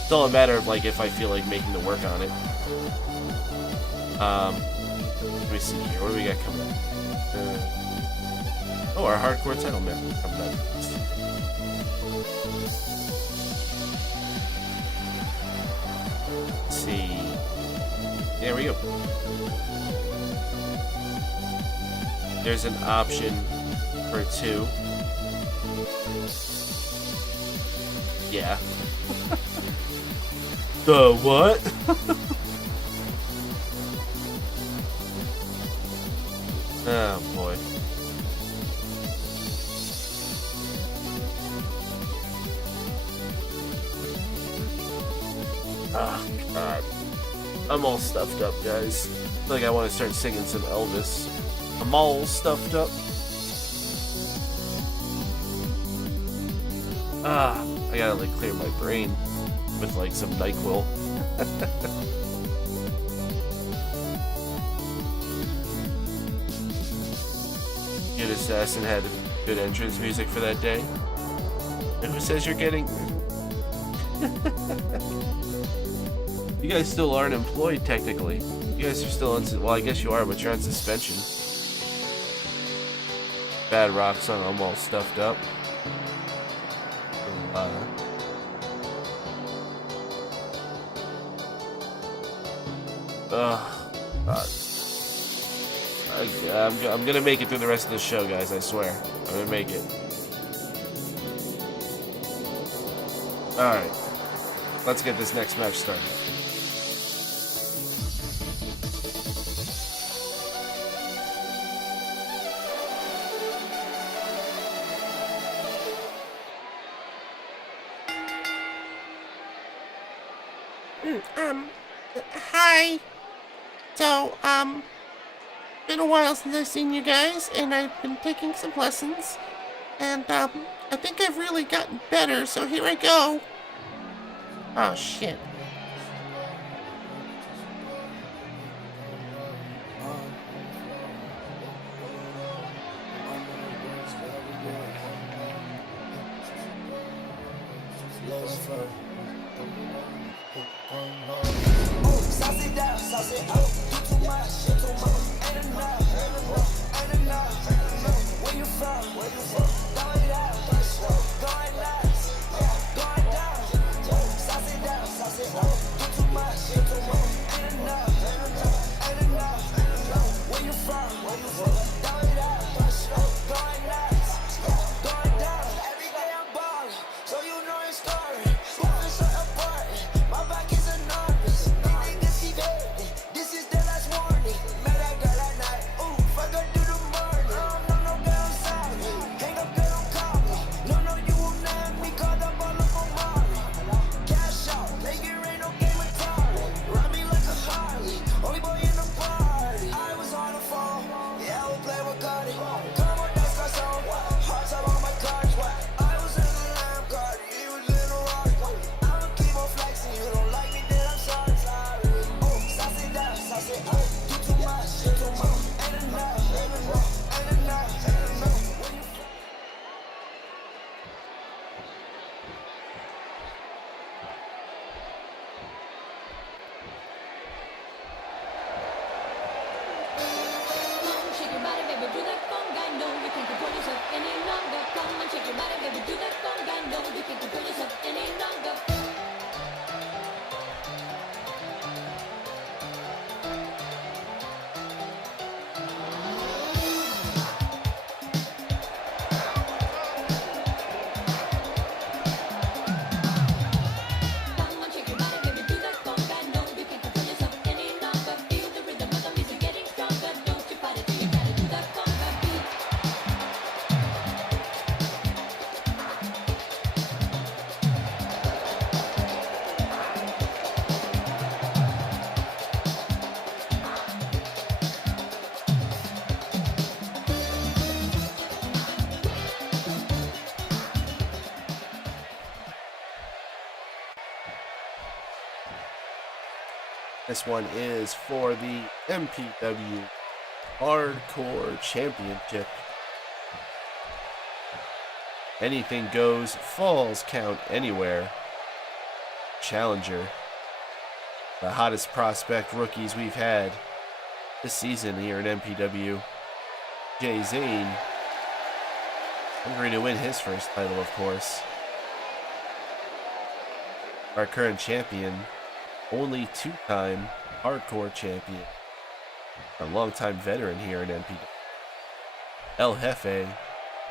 It's all a matter of like if I feel like making the work on it. Let me see here. What do we got coming up? Oh, our hardcore title match coming up. Let's see. There we go. There's an option for 2. Yeah. The what? Oh boy. Oh god. I'm all stuffed up, guys. I feel like I want to start singing some Elvis. I'm all stuffed up. I gotta like clear my brain with like some NyQuil. Good Assassin had good entrance music for that day. And who says you're getting... You guys still aren't employed technically. You guys are still on... Well, I guess you are, but you're on suspension. Bad rock song, I'm all stuffed up. God. I'm gonna make it through the rest of the show, guys, I swear. I'm gonna make it. Alright. Let's get this next match started. Hi. So, been a while since I've seen you guys, and I've been taking some lessons, and, I think I've really gotten better, so here I go. Oh, shit. Shake your body, baby, do that conga. No, you can't control yourself any longer. Come on, shake your body, baby, do that conga. No, you can't control yourself any longer. Come on, shake your body, baby, do that conga. No, you can't control yourself any longer. Feel the rhythm of the music getting stronger. Don't you fight it, till you gotta do that conga beat. This one is for the MPW Hardcore Championship. Anything goes, falls count anywhere. Challenger. The hottest prospect rookies we've had this season here in MPW. Jay Zane. Hungry to win his first title, of course. Our current champion. Only two-time hardcore champion. A longtime veteran here in MPW. El Jefe,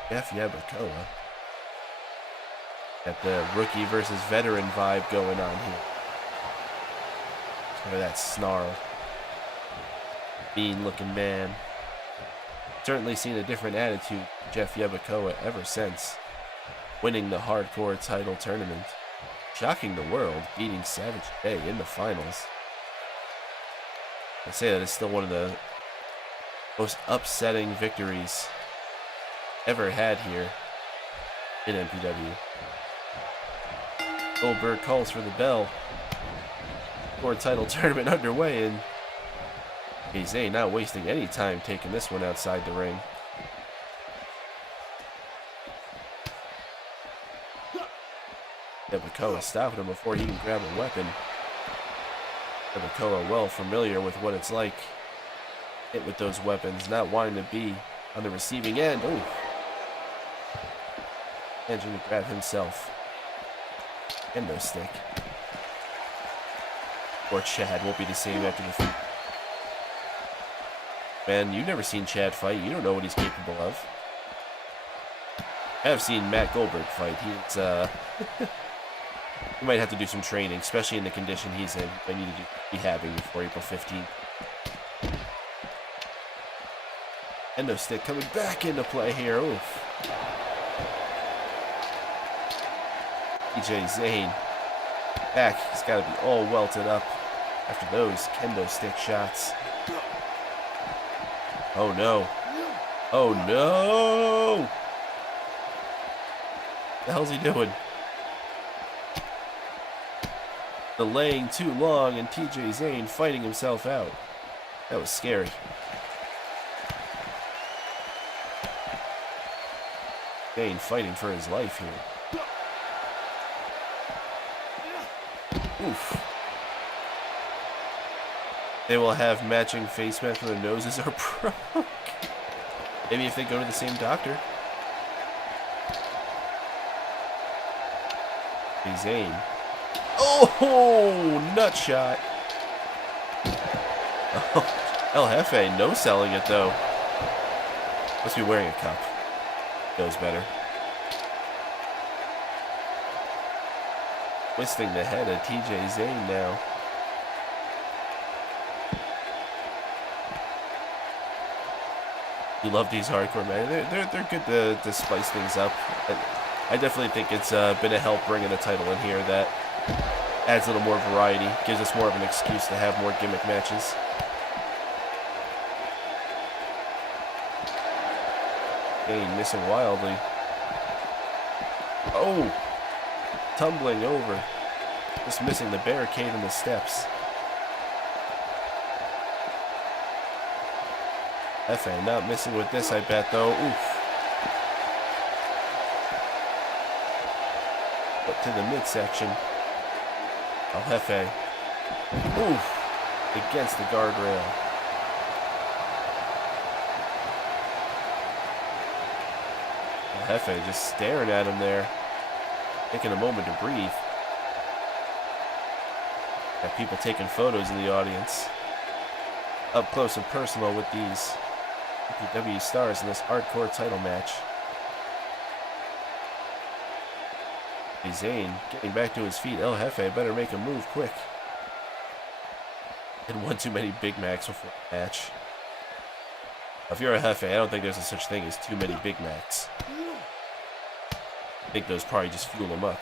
Jeff Yabacoa. Got the rookie versus veteran vibe going on here. Look at that snarl. Mean-looking man. Certainly seen a different attitude, Jeff Yabacoa, ever since winning the hardcore title tournament. Shocking the world, beating Savage Day in the finals. I say that it's still one of the most upsetting victories ever had here in MPW. Goldberg calls for the bell. Hardcore title tournament underway, and Jay not wasting any time taking this one outside the ring. Yabacoa stopping him before he can grab a weapon. Yabacoa well familiar with what it's like. Hit with those weapons, not wanting to be on the receiving end. Ooh. Managing to grab himself. Kendo stick. Or Chad won't be the same after the fight. Man, you've never seen Chad fight. You don't know what he's capable of. I have seen Matt Goldberg fight. He's, he might have to do some training, especially in the condition he's in. I need to do rehabbing before April 15th. Endo stick coming back into play here. Oof. DJ Zane back. He's got to be all welted up after those kendo stick shots. Oh no. Oh no. What the hell's he doing? Delaying too long, and TJ Zane fighting himself out. That was scary. Zane fighting for his life here. Oof. They will have matching face masks when their noses are broke. Maybe if they go to the same doctor. Hey, Zayn. Oh, nut shot. Oh, El Jefe, no selling it though. Must be wearing a cup. Knows better. Twisting the head of TJ Zayn now. You love these hardcore matches. They're good to spice things up. I definitely think it's been a help bringing a title in here that adds a little more variety, gives us more of an excuse to have more gimmick matches. Kane missing wildly. Oh! Tumbling over. Just missing the barricade and the steps. F.A. not missing with this, I bet, though. Oof. Up to the midsection. El Jefe. Oof. Against the guardrail. El Jefe just staring at him there. Taking a moment to breathe. Got people taking photos in the audience. Up close and personal with these MPW stars in this hardcore title match. Hey, Zayn getting back to his feet. El Jefe better make a move quick. And one too many Big Macs before the match. If you're a Jefe, I don't think there's a such thing as too many Big Macs. I think those probably just fuel him up.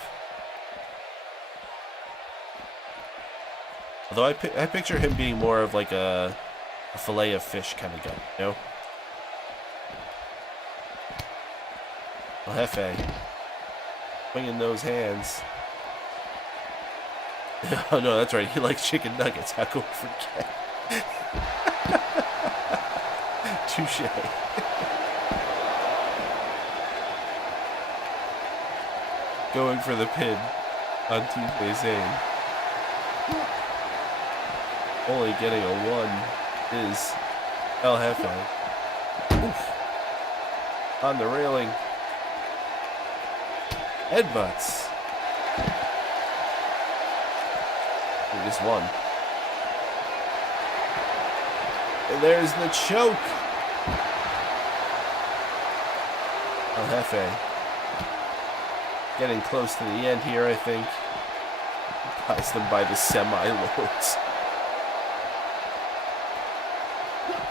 Although I picture him being more of like a fillet of fish kind of guy, you know? El Jefe. Swinging those hands. Oh no, that's right. He likes chicken nuggets. How could we forget? Touche. Going for the pin on TJ Zayn. Only getting a 1 is El Jefe. Oof. On the railing. Headbutts. He just won. And there's the choke. El Jefe. Getting close to the end here, I think. Buys them by the semi-loads.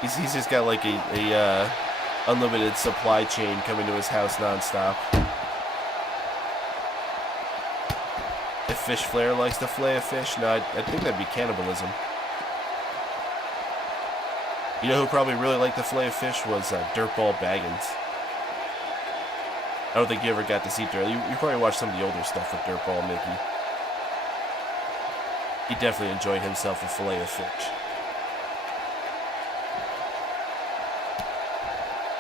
He's just got like a unlimited supply chain coming to his house nonstop. If Fish Flair likes to flay a fish, no, I think that'd be cannibalism. You know who probably really liked to flay a fish was Dirtball Baggins. I don't think you ever got to see Dirt. You probably watched some of the older stuff with Dirtball Mickey. He definitely enjoyed himself a fillet of fish.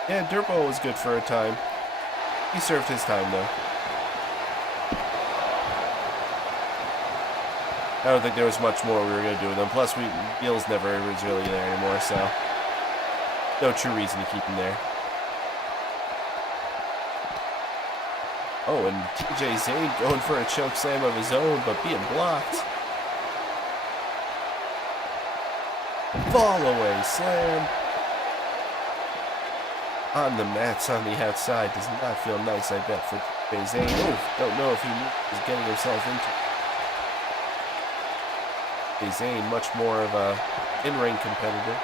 Yeah, Dirtball was good for a time. He served his time, though. I don't think there was much more we were going to do with him. Plus, Gil's never was really there anymore, so no true reason to keep him there. Oh, and TJ Zayn going for a choke slam of his own, but being blocked. Fall away slam. On the mats on the outside. Does not feel nice, I bet, for TJ Zayn. Oh, don't know if he is getting himself into it. Zayn, much more of a in-ring competitor.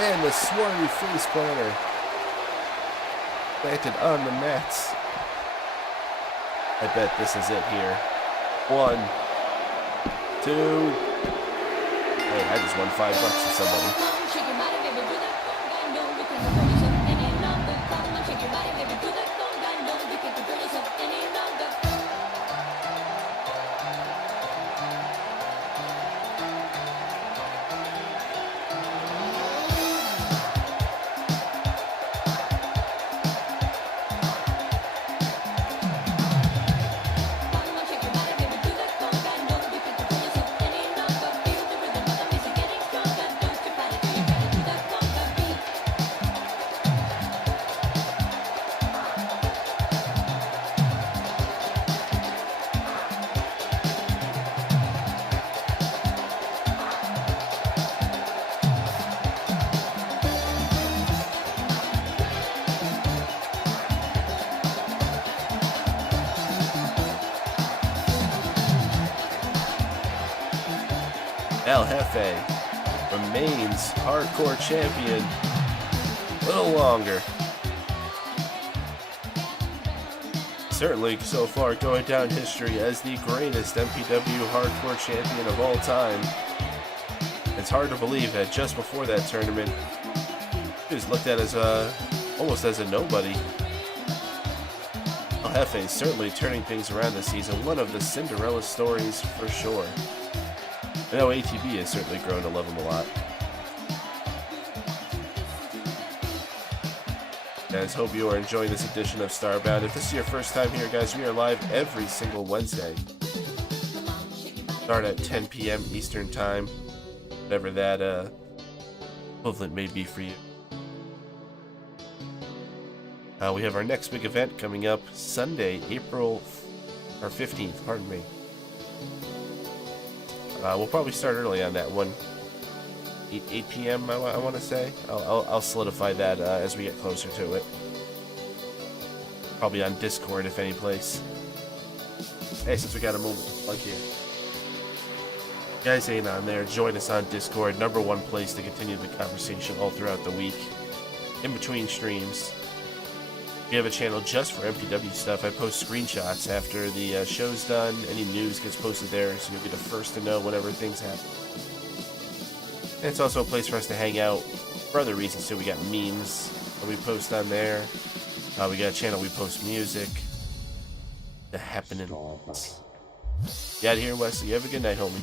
And the swarmy face planter. Planted on the mats. I bet this is it here. 1, 2. Hey, I just won $5 for somebody. El Jefe remains hardcore champion a little longer. Certainly so far going down history as the greatest MPW hardcore champion of all time. It's hard to believe that just before that tournament, he was looked at as almost as a nobody. El Jefe is certainly turning things around this season. One of the Cinderella stories for sure. I know ATV has certainly grown to love him a lot. Guys, hope you are enjoying this edition of StarBound. If this is your first time here, guys, we are live every single Wednesday. Start at 10 p.m. Eastern Time, whatever that equivalent may be for you. We have our next big event coming up Sunday, April 15th, pardon me. We'll probably start early on that one. 8 p.m. I want to say. I'll solidify that as we get closer to it. Probably on Discord, if any place. Hey, since we got a moment to plug here. You guys ain't on there. Join us on Discord. #1 place to continue the conversation all throughout the week. In between streams. We have a channel just for MPW stuff. I post screenshots after the show's done. Any news gets posted there, so you'll be the first to know whenever things happen. And it's also a place for us to hang out for other reasons too. We got memes that we post on there. We got a channel we post music. The happenings. You out of here, Wesley. You have a good night, homie.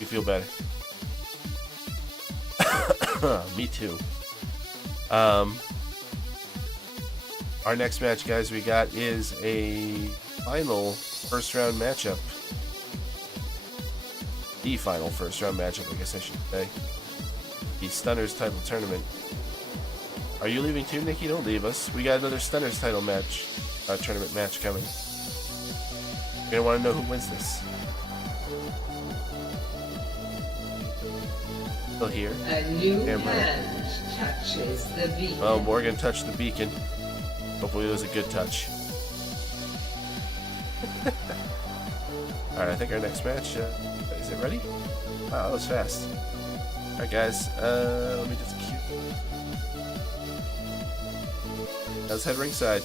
You feel better. Me too. Our next match, guys, we got is a final first round matchup. The final first round matchup, I guess I should say. The Stunners title tournament. Are you leaving too, Nikki? Don't leave us. We got another Stunners title match, tournament match coming. You're gonna want to know who wins this. Still here. A new hand touches the beacon. Well, Morgan touched the beacon. Hopefully it was a good touch. Alright, I think our next match, is it ready? Wow, that was fast. Alright guys, let me just cue. Let's head ringside.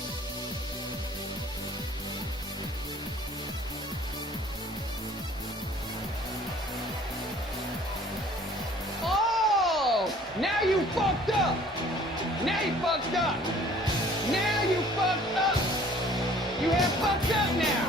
Oh! Now you fucked up! Now you fucked up! Now you fucked up! You have fucked up now!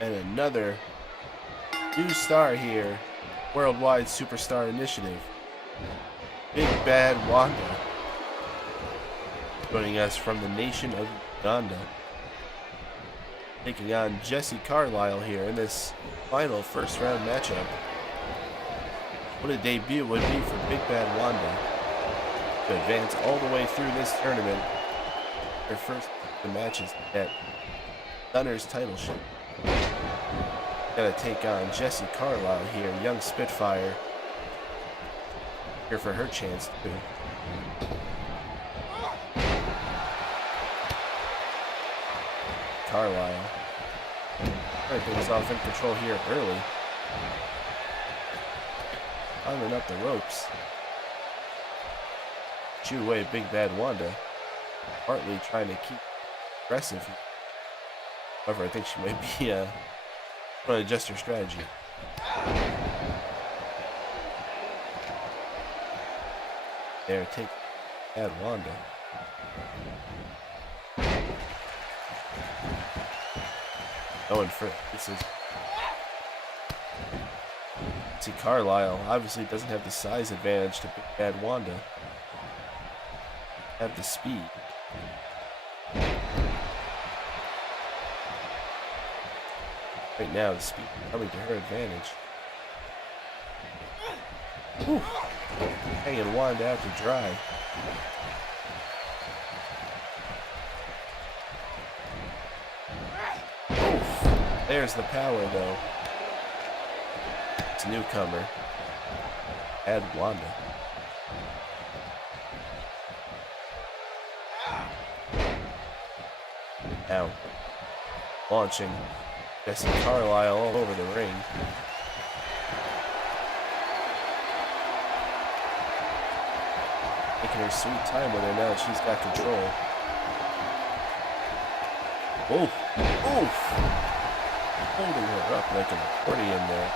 And another new star here. Worldwide Superstar Initiative. Big Bad Wanda. Joining us from the nation of Uganda. Taking on Jesse Carlisle here in this final first round matchup. What a debut it would be for Big Bad Wanda to advance all the way through this tournament. Their first of the matches at Stunner's title shot. Gotta take on Jesse Carlisle here, young Spitfire. Here for her chance too. Carlisle. Trying to get himself in control here early. Climbing up the ropes. Shoo away Big Bad Wanda. Partly trying to keep aggressive. However, I think she might be trying to adjust her strategy. There, take Bad Wanda. Going for it. This is. See, Carlisle obviously doesn't have the size advantage to Big Bad Wanda. Have the speed. Right now, the speed coming to her advantage. Whew. Hanging Wanda out to dry. Oof. There's the power, though. It's a newcomer. Add Wanda. Now, launching Jesse Carlisle all over the ring. Taking her sweet time with her now that she's got control. Oof! Oof! Holding her up like an accordion there.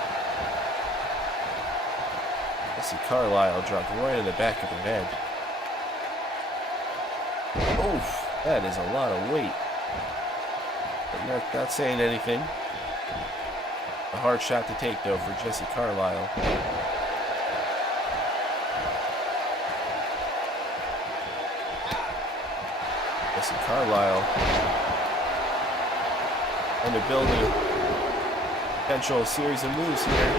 Jesse Carlisle dropped right in the back of her head. Oof! That is a lot of weight. But not saying anything. A hard shot to take, though, for Jesse Carlisle. Jesse Carlisle trying to build a potential series of moves here.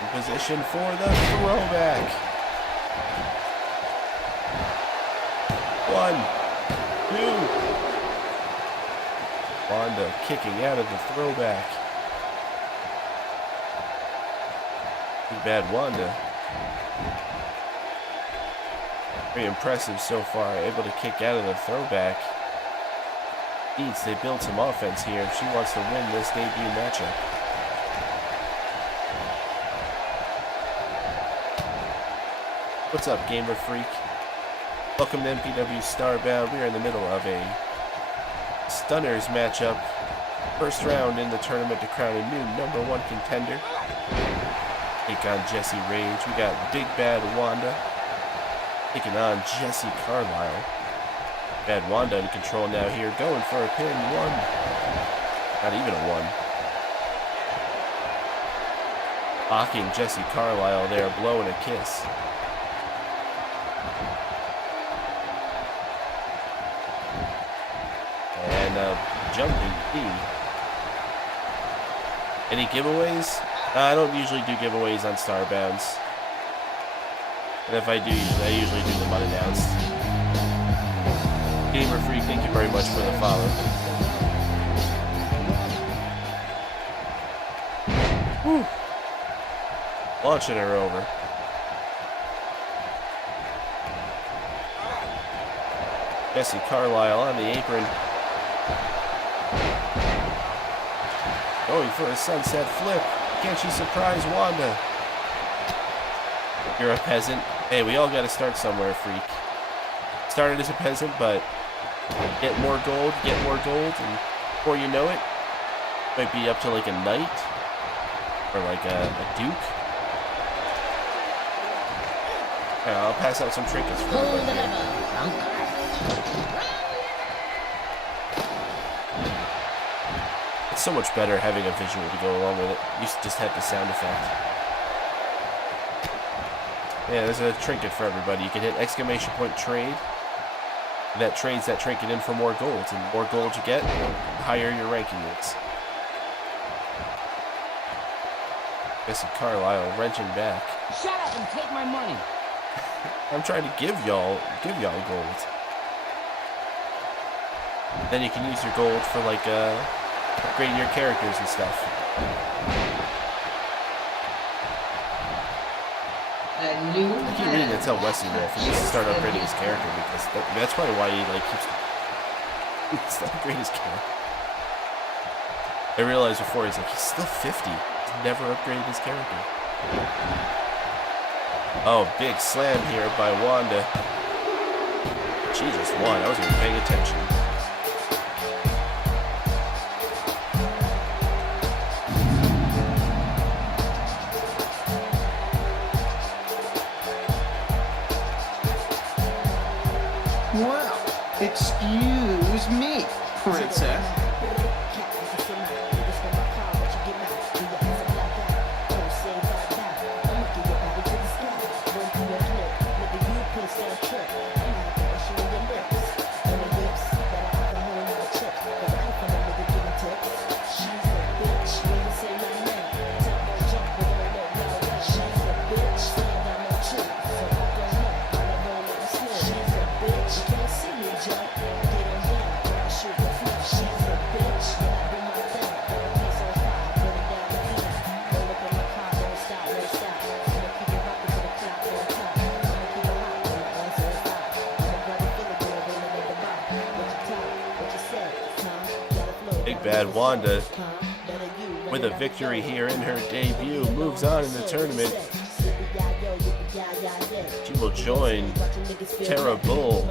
In position for the throwback. 1, 2. Wanda kicking out of the throwback. Big Bad Wanda. Very impressive so far, able to kick out of the throwback. They build some offense here if she wants to win this debut matchup. What's up, Gamer Freak? Welcome to MPW StarBound. We are in the middle of a Stunners matchup. First round in the tournament to crown a new #1 contender. Take on Jesse Rage. We got Big Bad Wanda taking on Jesse Carlisle. Bad Wanda in control now here, going for a pin. 1. Not even a 1. Mocking Jesse Carlisle there, blowing a kiss. And jumping P. Any giveaways? I don't usually do giveaways on StarBounds. And if I do, I usually do them unannounced. Gamer Freak, thank you very much for the follow. Whew. Launching her over. Jesse Carlisle on the apron. Going for a sunset flip. Can't you surprise Wanda? You're a peasant. Hey, we all gotta start somewhere, Freak. Started as a peasant, but get more gold, and before you know it, might be up to like a knight, or like a duke. I'll pass out some trinkets for Pull you. the lever, Uncle. It's so much better having a visual to go along with it. You just have the sound effect. Yeah, there's a trinket for everybody. You can hit exclamation point trade. And that trades that trinket in for more gold. And the more gold you get, the higher your ranking is. Jesse Carlisle wrenching back. Shut up and take my money. I'm trying to give y'all gold. Then you can use your gold for like upgrading your characters and stuff. A new I keep reading to tell Wesley Wolf he needs to start upgrading his character because that's probably why he like keeps upgrading his character. I realized before he's still 50. He's never upgraded his character. Oh, big slam here by Wanda. She just won. I wasn't even paying attention. Well, excuse me, princess. Big Bad Wanda, with a victory here in her debut, moves on in the tournament. She will join Tara Bull,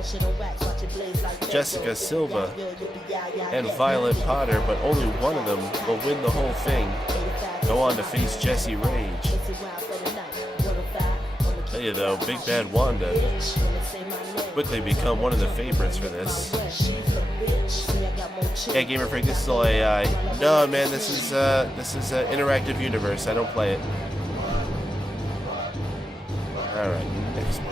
Jessica Silva, and Violet Potter, but only one of them will win the whole thing. Go on to face Jessie Rage. Tell you though, Big Bad Wanda quickly become one of the favorites for this. Yeah, Gamer Freak, this is all AI. No, man, this is an interactive universe. I don't play it. All right, next one.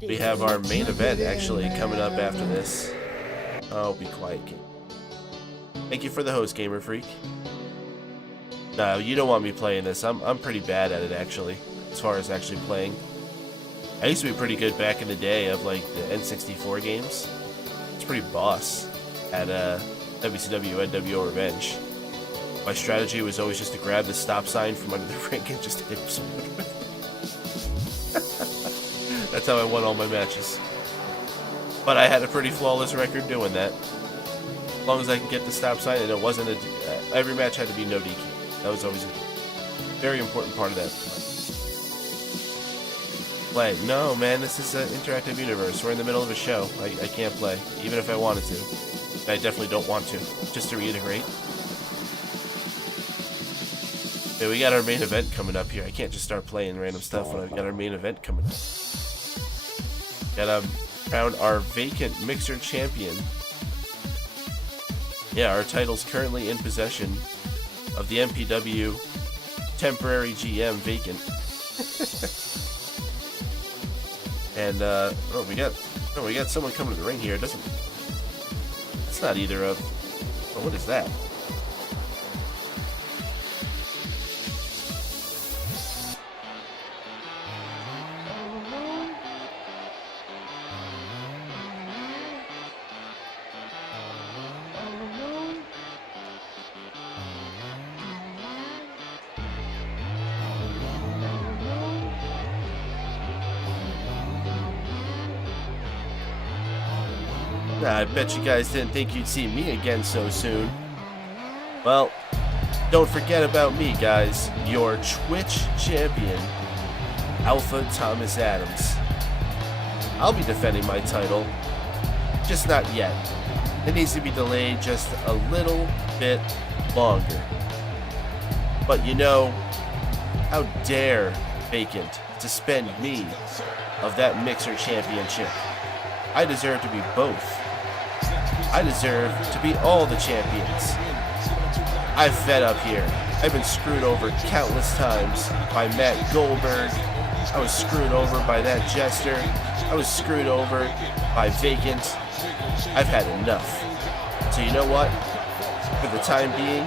We have our main event actually coming up after this. Oh, be quiet, kid. Thank you for the host, Gamer Freak. No, you don't want me playing this. I'm pretty bad at it actually, as far as actually playing. I used to be pretty good back in the day of like the N64 games. It's pretty boss at WCW NWO Revenge. My strategy was always just to grab the stop sign from under the ring and just hit someone with it. That's how I won all my matches. But I had a pretty flawless record doing that. As long as I can get the stop sign, and it wasn't every match had to be no DQ. That was always a very important part of that. Play. No, man, this is an interactive universe. We're in the middle of a show. I can't play, even if I wanted to. I definitely don't want to, just to reiterate. Okay, we got our main event coming up here. I can't just start playing random stuff when I've got our main event coming up. Gotta crown our vacant Mixer champion. Yeah, our title's currently in possession of the MPW temporary GM vacant. And we got someone coming to the ring here. It's not either of. Oh, what is that? I bet you guys didn't think you'd see me again so soon. Well, don't forget about me, guys. Your Twitch champion, Alpha Thomas Adams. I'll be defending my title, just not yet. It needs to be delayed just a little bit longer. But you know, how dare Vacant to spend me of that Mixer Championship. I deserve to be both. I deserve to be all the champions. I've fed up here. I've been screwed over countless times by Matt Goldberg. I was screwed over by that Jester. I was screwed over by Vacant. I've had enough. So you know what? For the time being,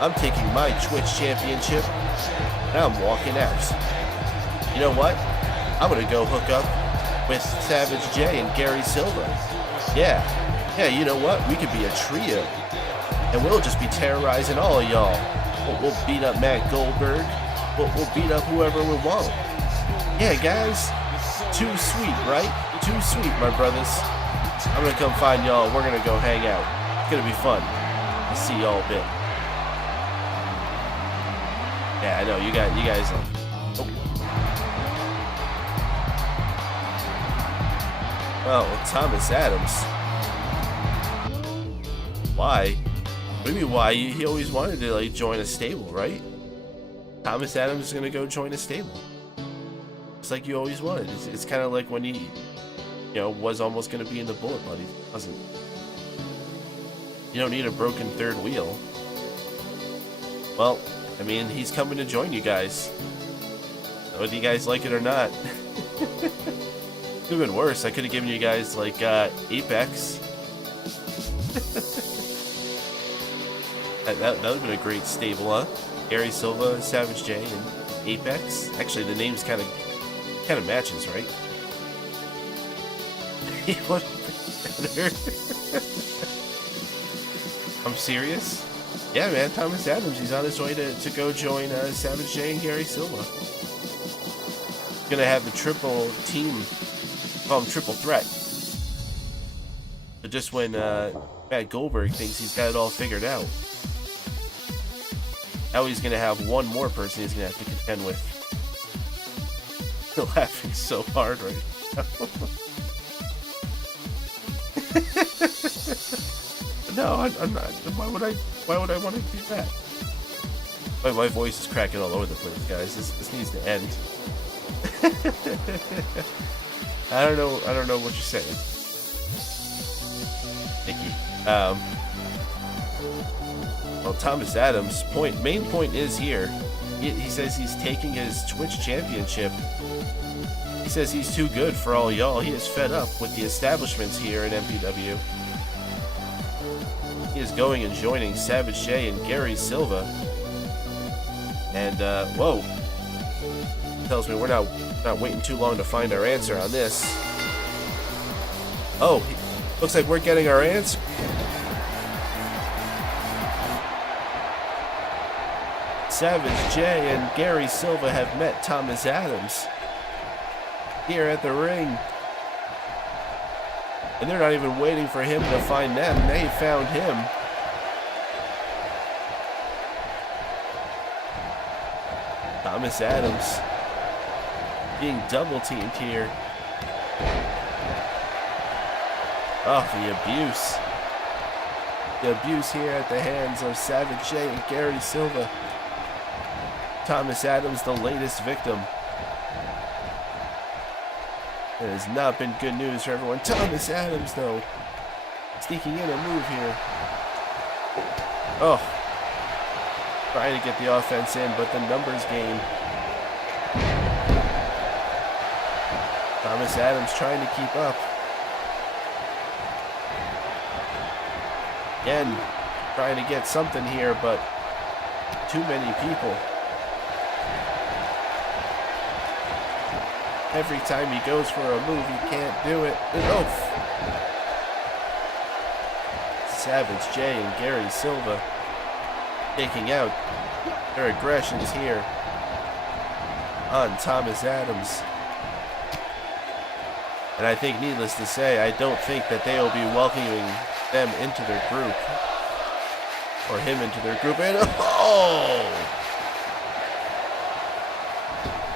I'm taking my Twitch Championship and I'm walking out. You know what? I'm gonna go hook up with Savage J and Gary Silva. Yeah, you know what? We could be a trio. And we'll just be terrorizing all of y'all. We'll beat up Matt Goldberg. We'll beat up whoever we want. Yeah, guys. Too sweet, right? Too sweet, my brothers. I'm gonna come find y'all. We're gonna go hang out. It's gonna be fun. I'll see y'all a bit. Yeah, I know. You guys. Oh. Well, Thomas Adams. Why? What do you mean why? He always wanted to like join a stable, right? Thomas Adams is gonna go join a stable. It's like you always wanted. It's kind of like when he, was almost gonna be in the Bullet but he wasn't. You don't need a broken third wheel. Well, I mean, he's coming to join you guys. Whether you guys like it or not. Could have been worse. I could have given you guys like Apex. that would have been a great stable, huh? Gary Silva, Savage J, and Apex. Actually, the names kind of matches, right? What? I'm serious. Yeah, man, Thomas Adams. He's on his way to go join Savage J and Gary Silva. Gonna have the triple team. Call him Triple Threat. But just when Matt Goldberg thinks he's got it all figured out, now he's gonna have one more person he's gonna have to contend with. I'm laughing so hard right now. No, I'm not. Why would I want to do that? My voice is cracking all over the place, guys. This needs to end. I don't know what you're saying. Nikki. Well, Thomas Adams' main point is here. He says he's taking his Twitch championship. He says he's too good for all y'all. He is fed up with the establishments here in MPW. He is going and joining Savage J and Gary Silva. And, whoa. Tells me we're not waiting too long to find our answer on this. Oh, looks like we're getting our answer. Savage J and Gary Silva have met Thomas Adams here at the ring. And they're not even waiting for him to find them. They found him. Thomas Adams being double teamed here. Oh, the abuse. The abuse here at the hands of Savage J and Gary Silva. Thomas Adams, the latest victim. It has not been good news for everyone. Thomas Adams, though, sneaking in a move here. Oh. Trying to get the offense in, but the numbers game. Thomas Adams trying to keep up. Again, trying to get something here, but too many people. Every time he goes for a move, he can't do it. And Savage J and Gary Silva taking out their aggressions here on Thomas Adams. And I think, needless to say, I don't think that they will be welcoming them into their group. Or him into their group. And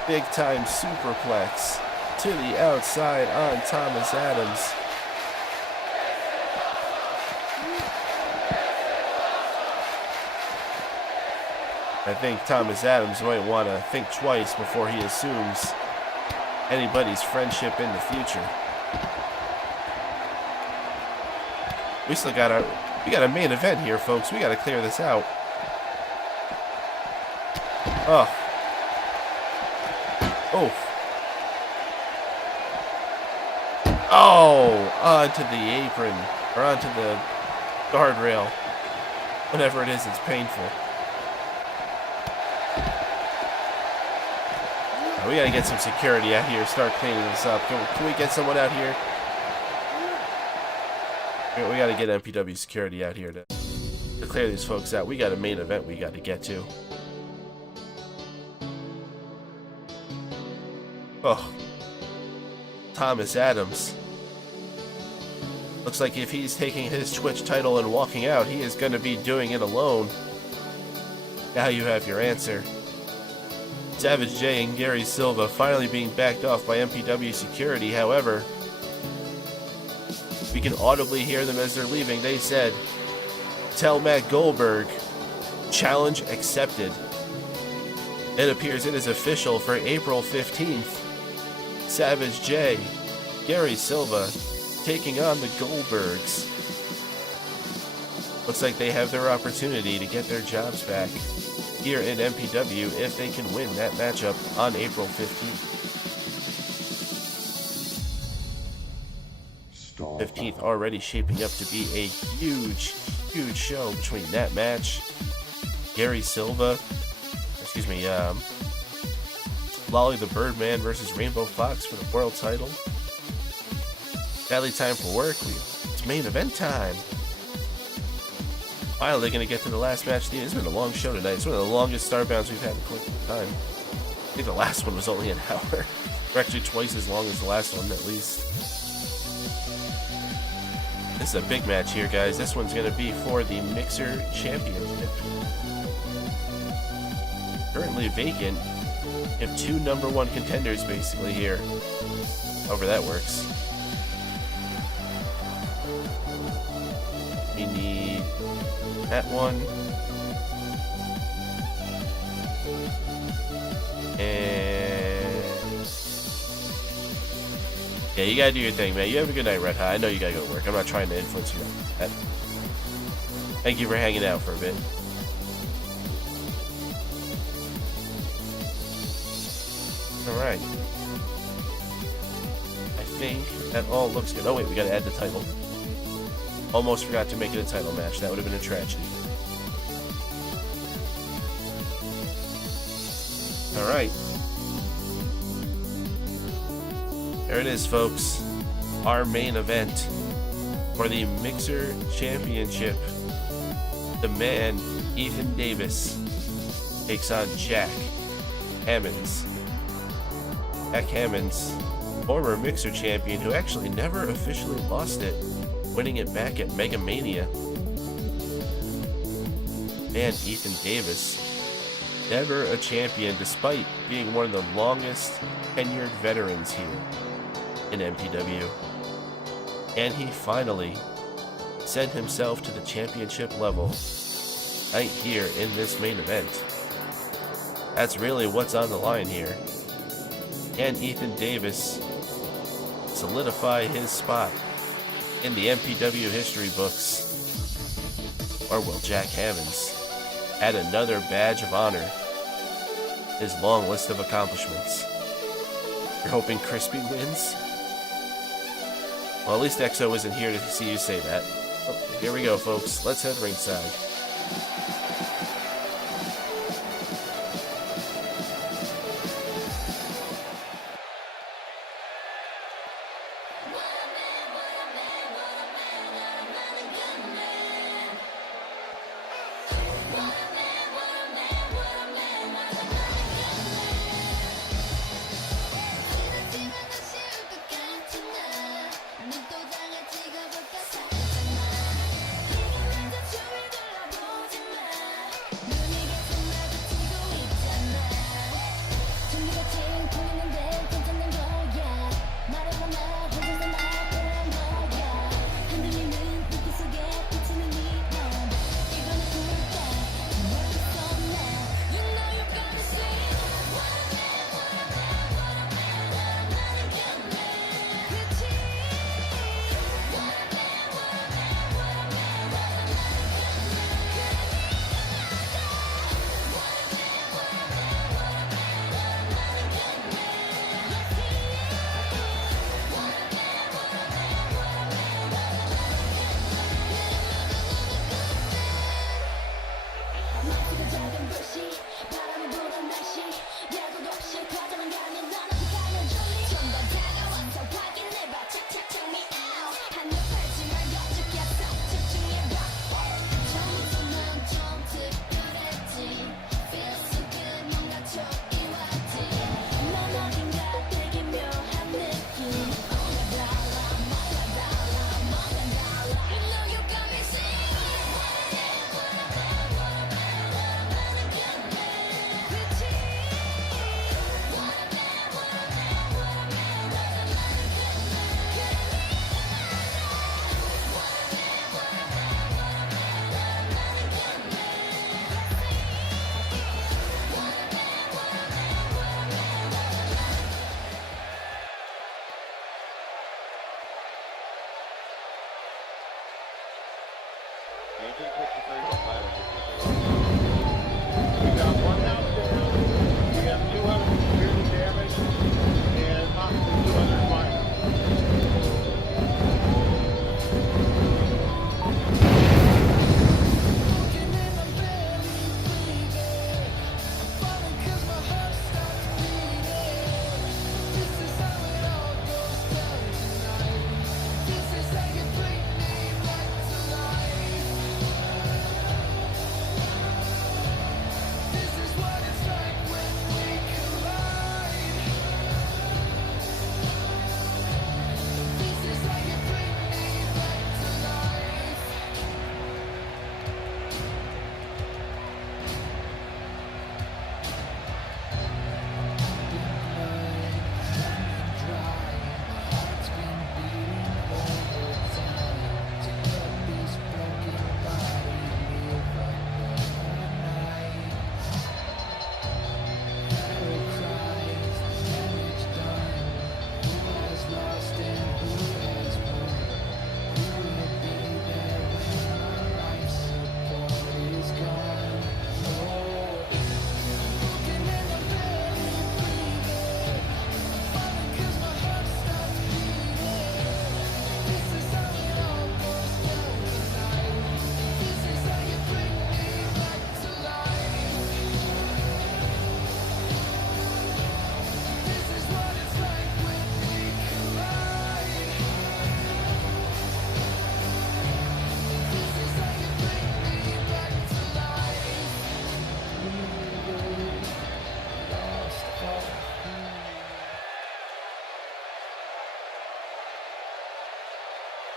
big time superplex to the outside on Thomas Adams. I think Thomas Adams might want to think twice before he assumes anybody's friendship in the future. We got a main event here, folks. We got to clear this out. Oh. Oh. Oh, onto the apron, or onto the guardrail. Whatever it is, it's painful. We gotta get some security out here, start cleaning this up. Can we get someone out here? We gotta get MPW security out here to clear these folks out. We got a main event we got to get to. Oh. Thomas Adams. Looks like if he's taking his Twitch title and walking out, he is going to be doing it alone. Now you have your answer. Savage J and Gary Silva finally being backed off by MPW security. However, we can audibly hear them as they're leaving. They said, "Tell Matt Goldberg, challenge accepted." It appears it is official for April 15th. Savage J, Gary Silva, taking on the Goldbergs. Looks like they have their opportunity to get their jobs back here in MPW if they can win that matchup on April 15th. 15th already shaping up to be a huge show between that match. Gary Silva, Lolly the Birdman versus Rainbow Fox for the world title. Sadly, time for work. It's main event time. Finally going to get to the last match. It's been a long show tonight. It's one of the longest StarBounds we've had in quite some time. I think the last one was only an hour. We're actually twice as long as the last one, at least. This is a big match here, guys. This one's going to be for the Mixer Championship. Currently vacant. You have two #1 contenders basically here. However that works. We need that one. And yeah, you gotta do your thing, man. You have a good night, Red Hot. I know you gotta go to work. I'm not trying to influence you on that. Thank you for hanging out for a bit. Alright. I think that all looks good. Oh wait, we gotta add the title. Almost forgot to make it a title match. That would have been a tragedy. Alright. There it is, folks. Our main event for the Mixer Championship. The man, Ethan Davis, takes on Jack Hammonds. Jack Hammonds, former Mixer champion who actually never officially lost it, winning it back at Mega Mania. And Ethan Davis, never a champion despite being one of the longest tenured veterans here in MPW. And he finally sent himself to the championship level right here in this main event. That's really what's on the line here. Can Ethan Davis solidify his spot in the MPW history books? Or will Jack Hammonds add another badge of honor to his long list of accomplishments? You're hoping Crispy wins? Well, at least EXO isn't here to see you say that. Oh, here we go, folks. Let's head ringside. We got one house down. We have 200 severely damaged and possibly 200 minor.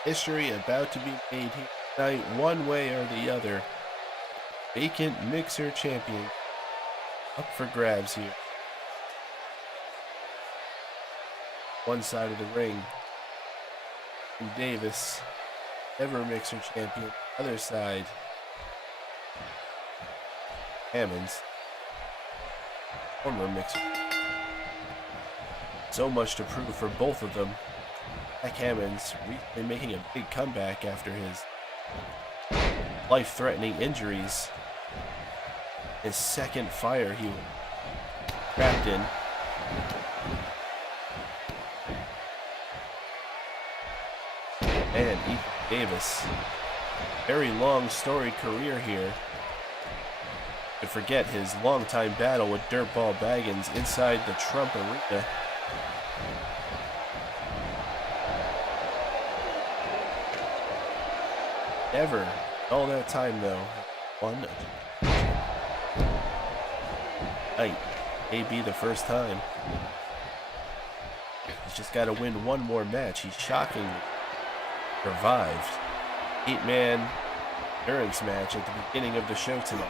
History about to be made here tonight, one way or the other. Vacant mixer champion up for grabs here. One side of the ring, and Davis, ever mixer champion. Other side, Hammonds, former mixer. So much to prove for both of them. Jack Hammonds recently making a big comeback after his life-threatening injuries. His second fire he was trapped in. And Ethan Davis, very long storied career here. To forget his longtime battle with Dirtball Baggins inside the Trump Arena. Never, all that time though, won night. May be the first time. He's just got to win one more match. He's shockingly survived 8-man endurance match at the beginning of the show tonight.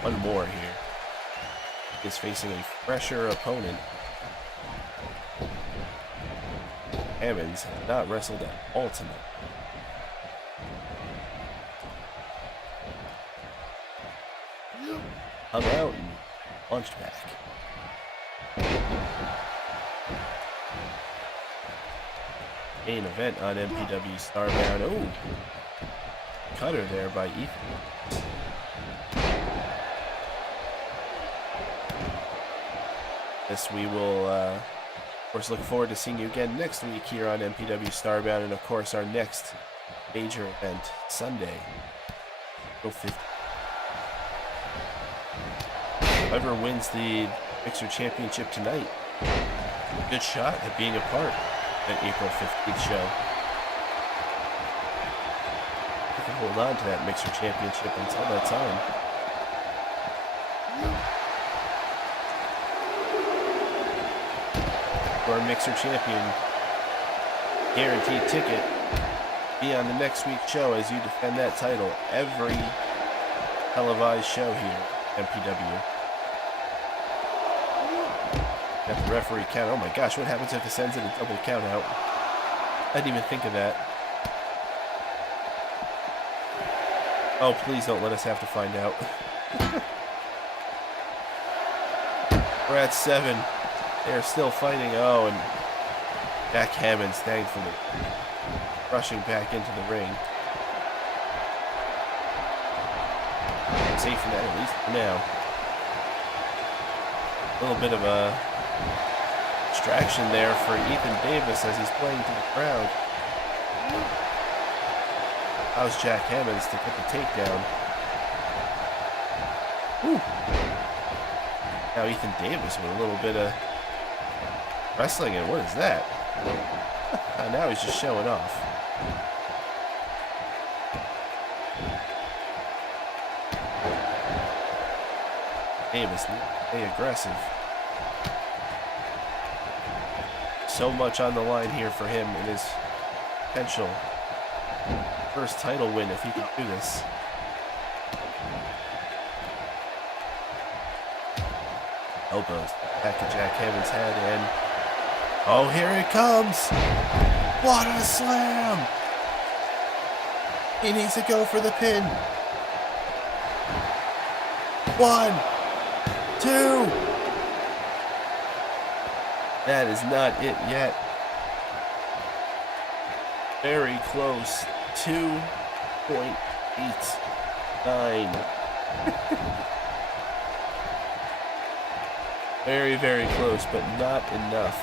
One more here. He is facing a fresher opponent. Hammonds has not wrestled at all tonight. Hung out and launched back. Main event on MPW StarBound. Oh, cutter there by Ethan. Yes, we will, of course, look forward to seeing you again next week here on MPW StarBound, and of course our next major event Sunday, April 15th. Whoever wins the Mixer Championship tonight, good shot at being a part of that April 15th show. You can hold on to that Mixer Championship until that time. Our Mixer Champion guaranteed ticket. Be on the next week's show as you defend that title every televised show here at MPW. Got the referee count. Oh my gosh, what happens if it sends it a double count out? I didn't even think of that. Oh, please don't let us have to find out. We're at 7. They're still fighting. Oh, and Jack Hammond, thankfully, rushing back into the ring. Safe from that, at least for now. A little bit of a distraction there for Ethan Davis as he's playing to the crowd. How's Jack Hammonds to get the takedown? Whew. Now Ethan Davis with a little bit of wrestling, and what is that? Now he's just showing off. Davis, stay aggressive. So much on the line here for him in his potential first title win if he can do this. Elbows back to Jack Hammond's head, and oh, here it comes! What a slam! He needs to go for the pin. 1, 2. That is not it yet. Very close. 2.89. Very, very close, but not enough.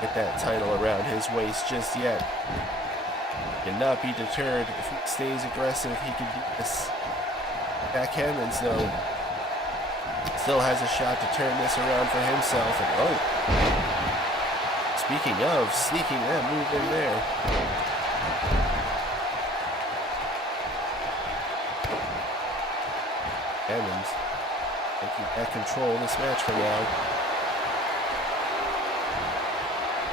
Get that title around his waist just yet. Cannot be deterred. If he stays aggressive, he can do this. Jack Hammonds, though, still has a shot to turn this around for himself. And oh, speaking of sneaking that move in there. Hammonds taking back control of this match for now.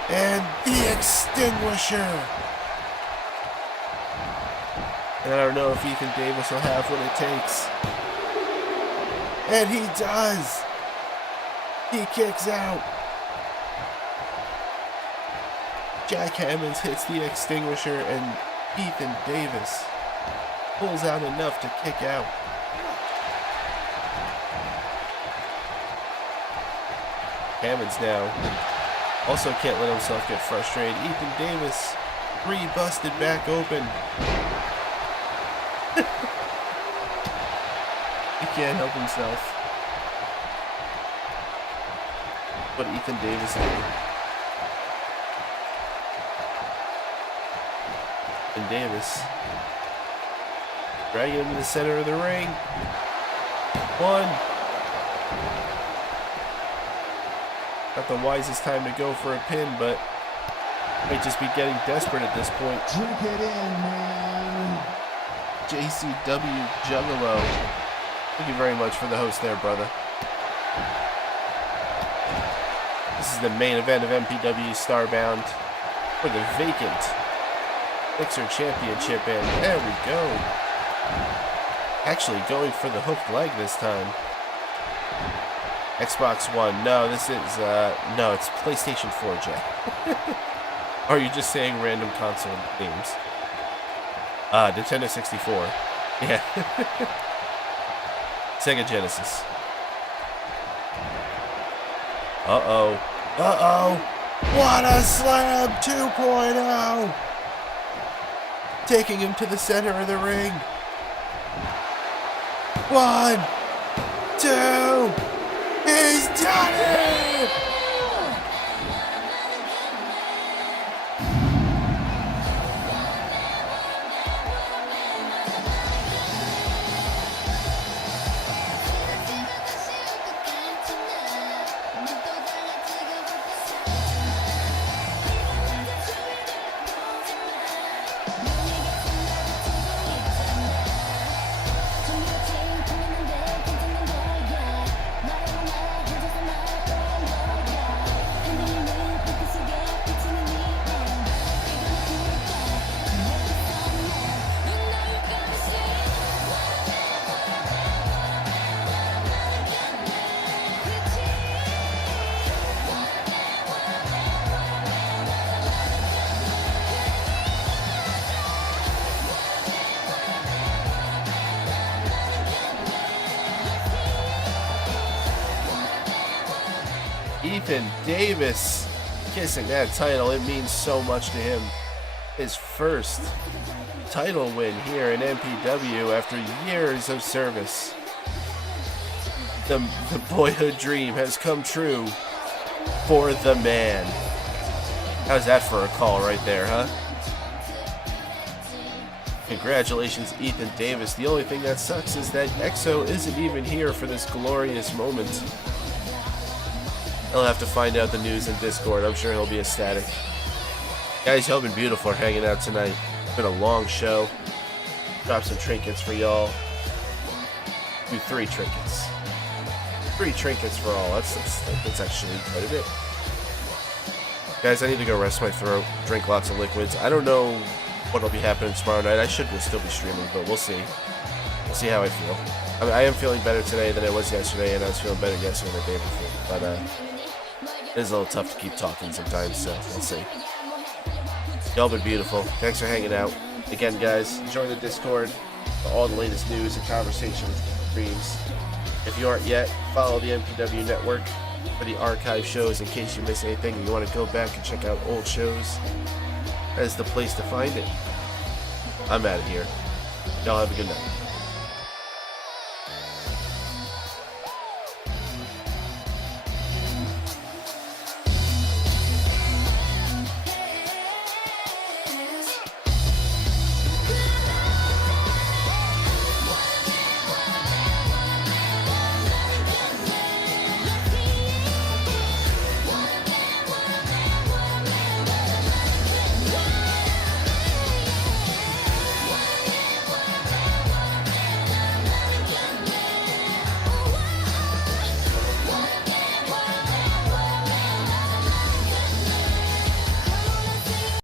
And the extinguisher. And I don't know if Ethan Davis will have what it takes. And he does. He kicks out. Jack Hammonds hits the extinguisher, and Ethan Davis pulls out enough to kick out. Hammonds now also can't let himself get frustrated. Ethan Davis busted back open. He can't help himself. What Ethan Davis did. And Davis dragging him to the center of the ring. 1. Not the wisest time to go for a pin, but might just be getting desperate at this point. Drink it in, man. JCW Juggalo. Thank you very much for the host there, brother. This is the main event of MPW StarBound for the vacant Mixer Championship, and there we go. Actually going for the hooked leg this time. Xbox One. No, this is, no, it's PlayStation 4, Jack. Or are you just saying random console games? Nintendo 64. Yeah. Sega Genesis. Uh-oh. Uh-oh. What a slam 2.0. Taking him to the center of the ring. 1, 2. He's done it! Ethan Davis kissing that title. It means so much to him. His first title win here in MPW after years of service. The boyhood dream has come true for the man. How's that for a call right there, huh? Congratulations, Ethan Davis. The only thing that sucks is that EXO isn't even here for this glorious moment. He'll have to find out the news in Discord. I'm sure he'll be ecstatic. Guys, y'all been beautiful thanking out tonight. It's been a long show. Drop some trinkets for y'all. Do 3 trinkets. 3 trinkets for all. That's actually quite a bit. Guys, I need to go rest my throat, drink lots of liquids. I don't know what'll be happening tomorrow night. I should still be streaming, but we'll see. We'll see how I feel. I mean, I am feeling better today than I was yesterday, and I was feeling better yesterday than the day before. But it is a little tough to keep talking sometimes, so we'll see. Y'all been beautiful. Thanks for hanging out. Again, guys, join the Discord for all the latest news and conversations and streams. If you aren't yet, follow the MPW network for the archive shows in case you miss anything and you want to go back and check out old shows. That is the place to find it. I'm out of here. Y'all have a good night.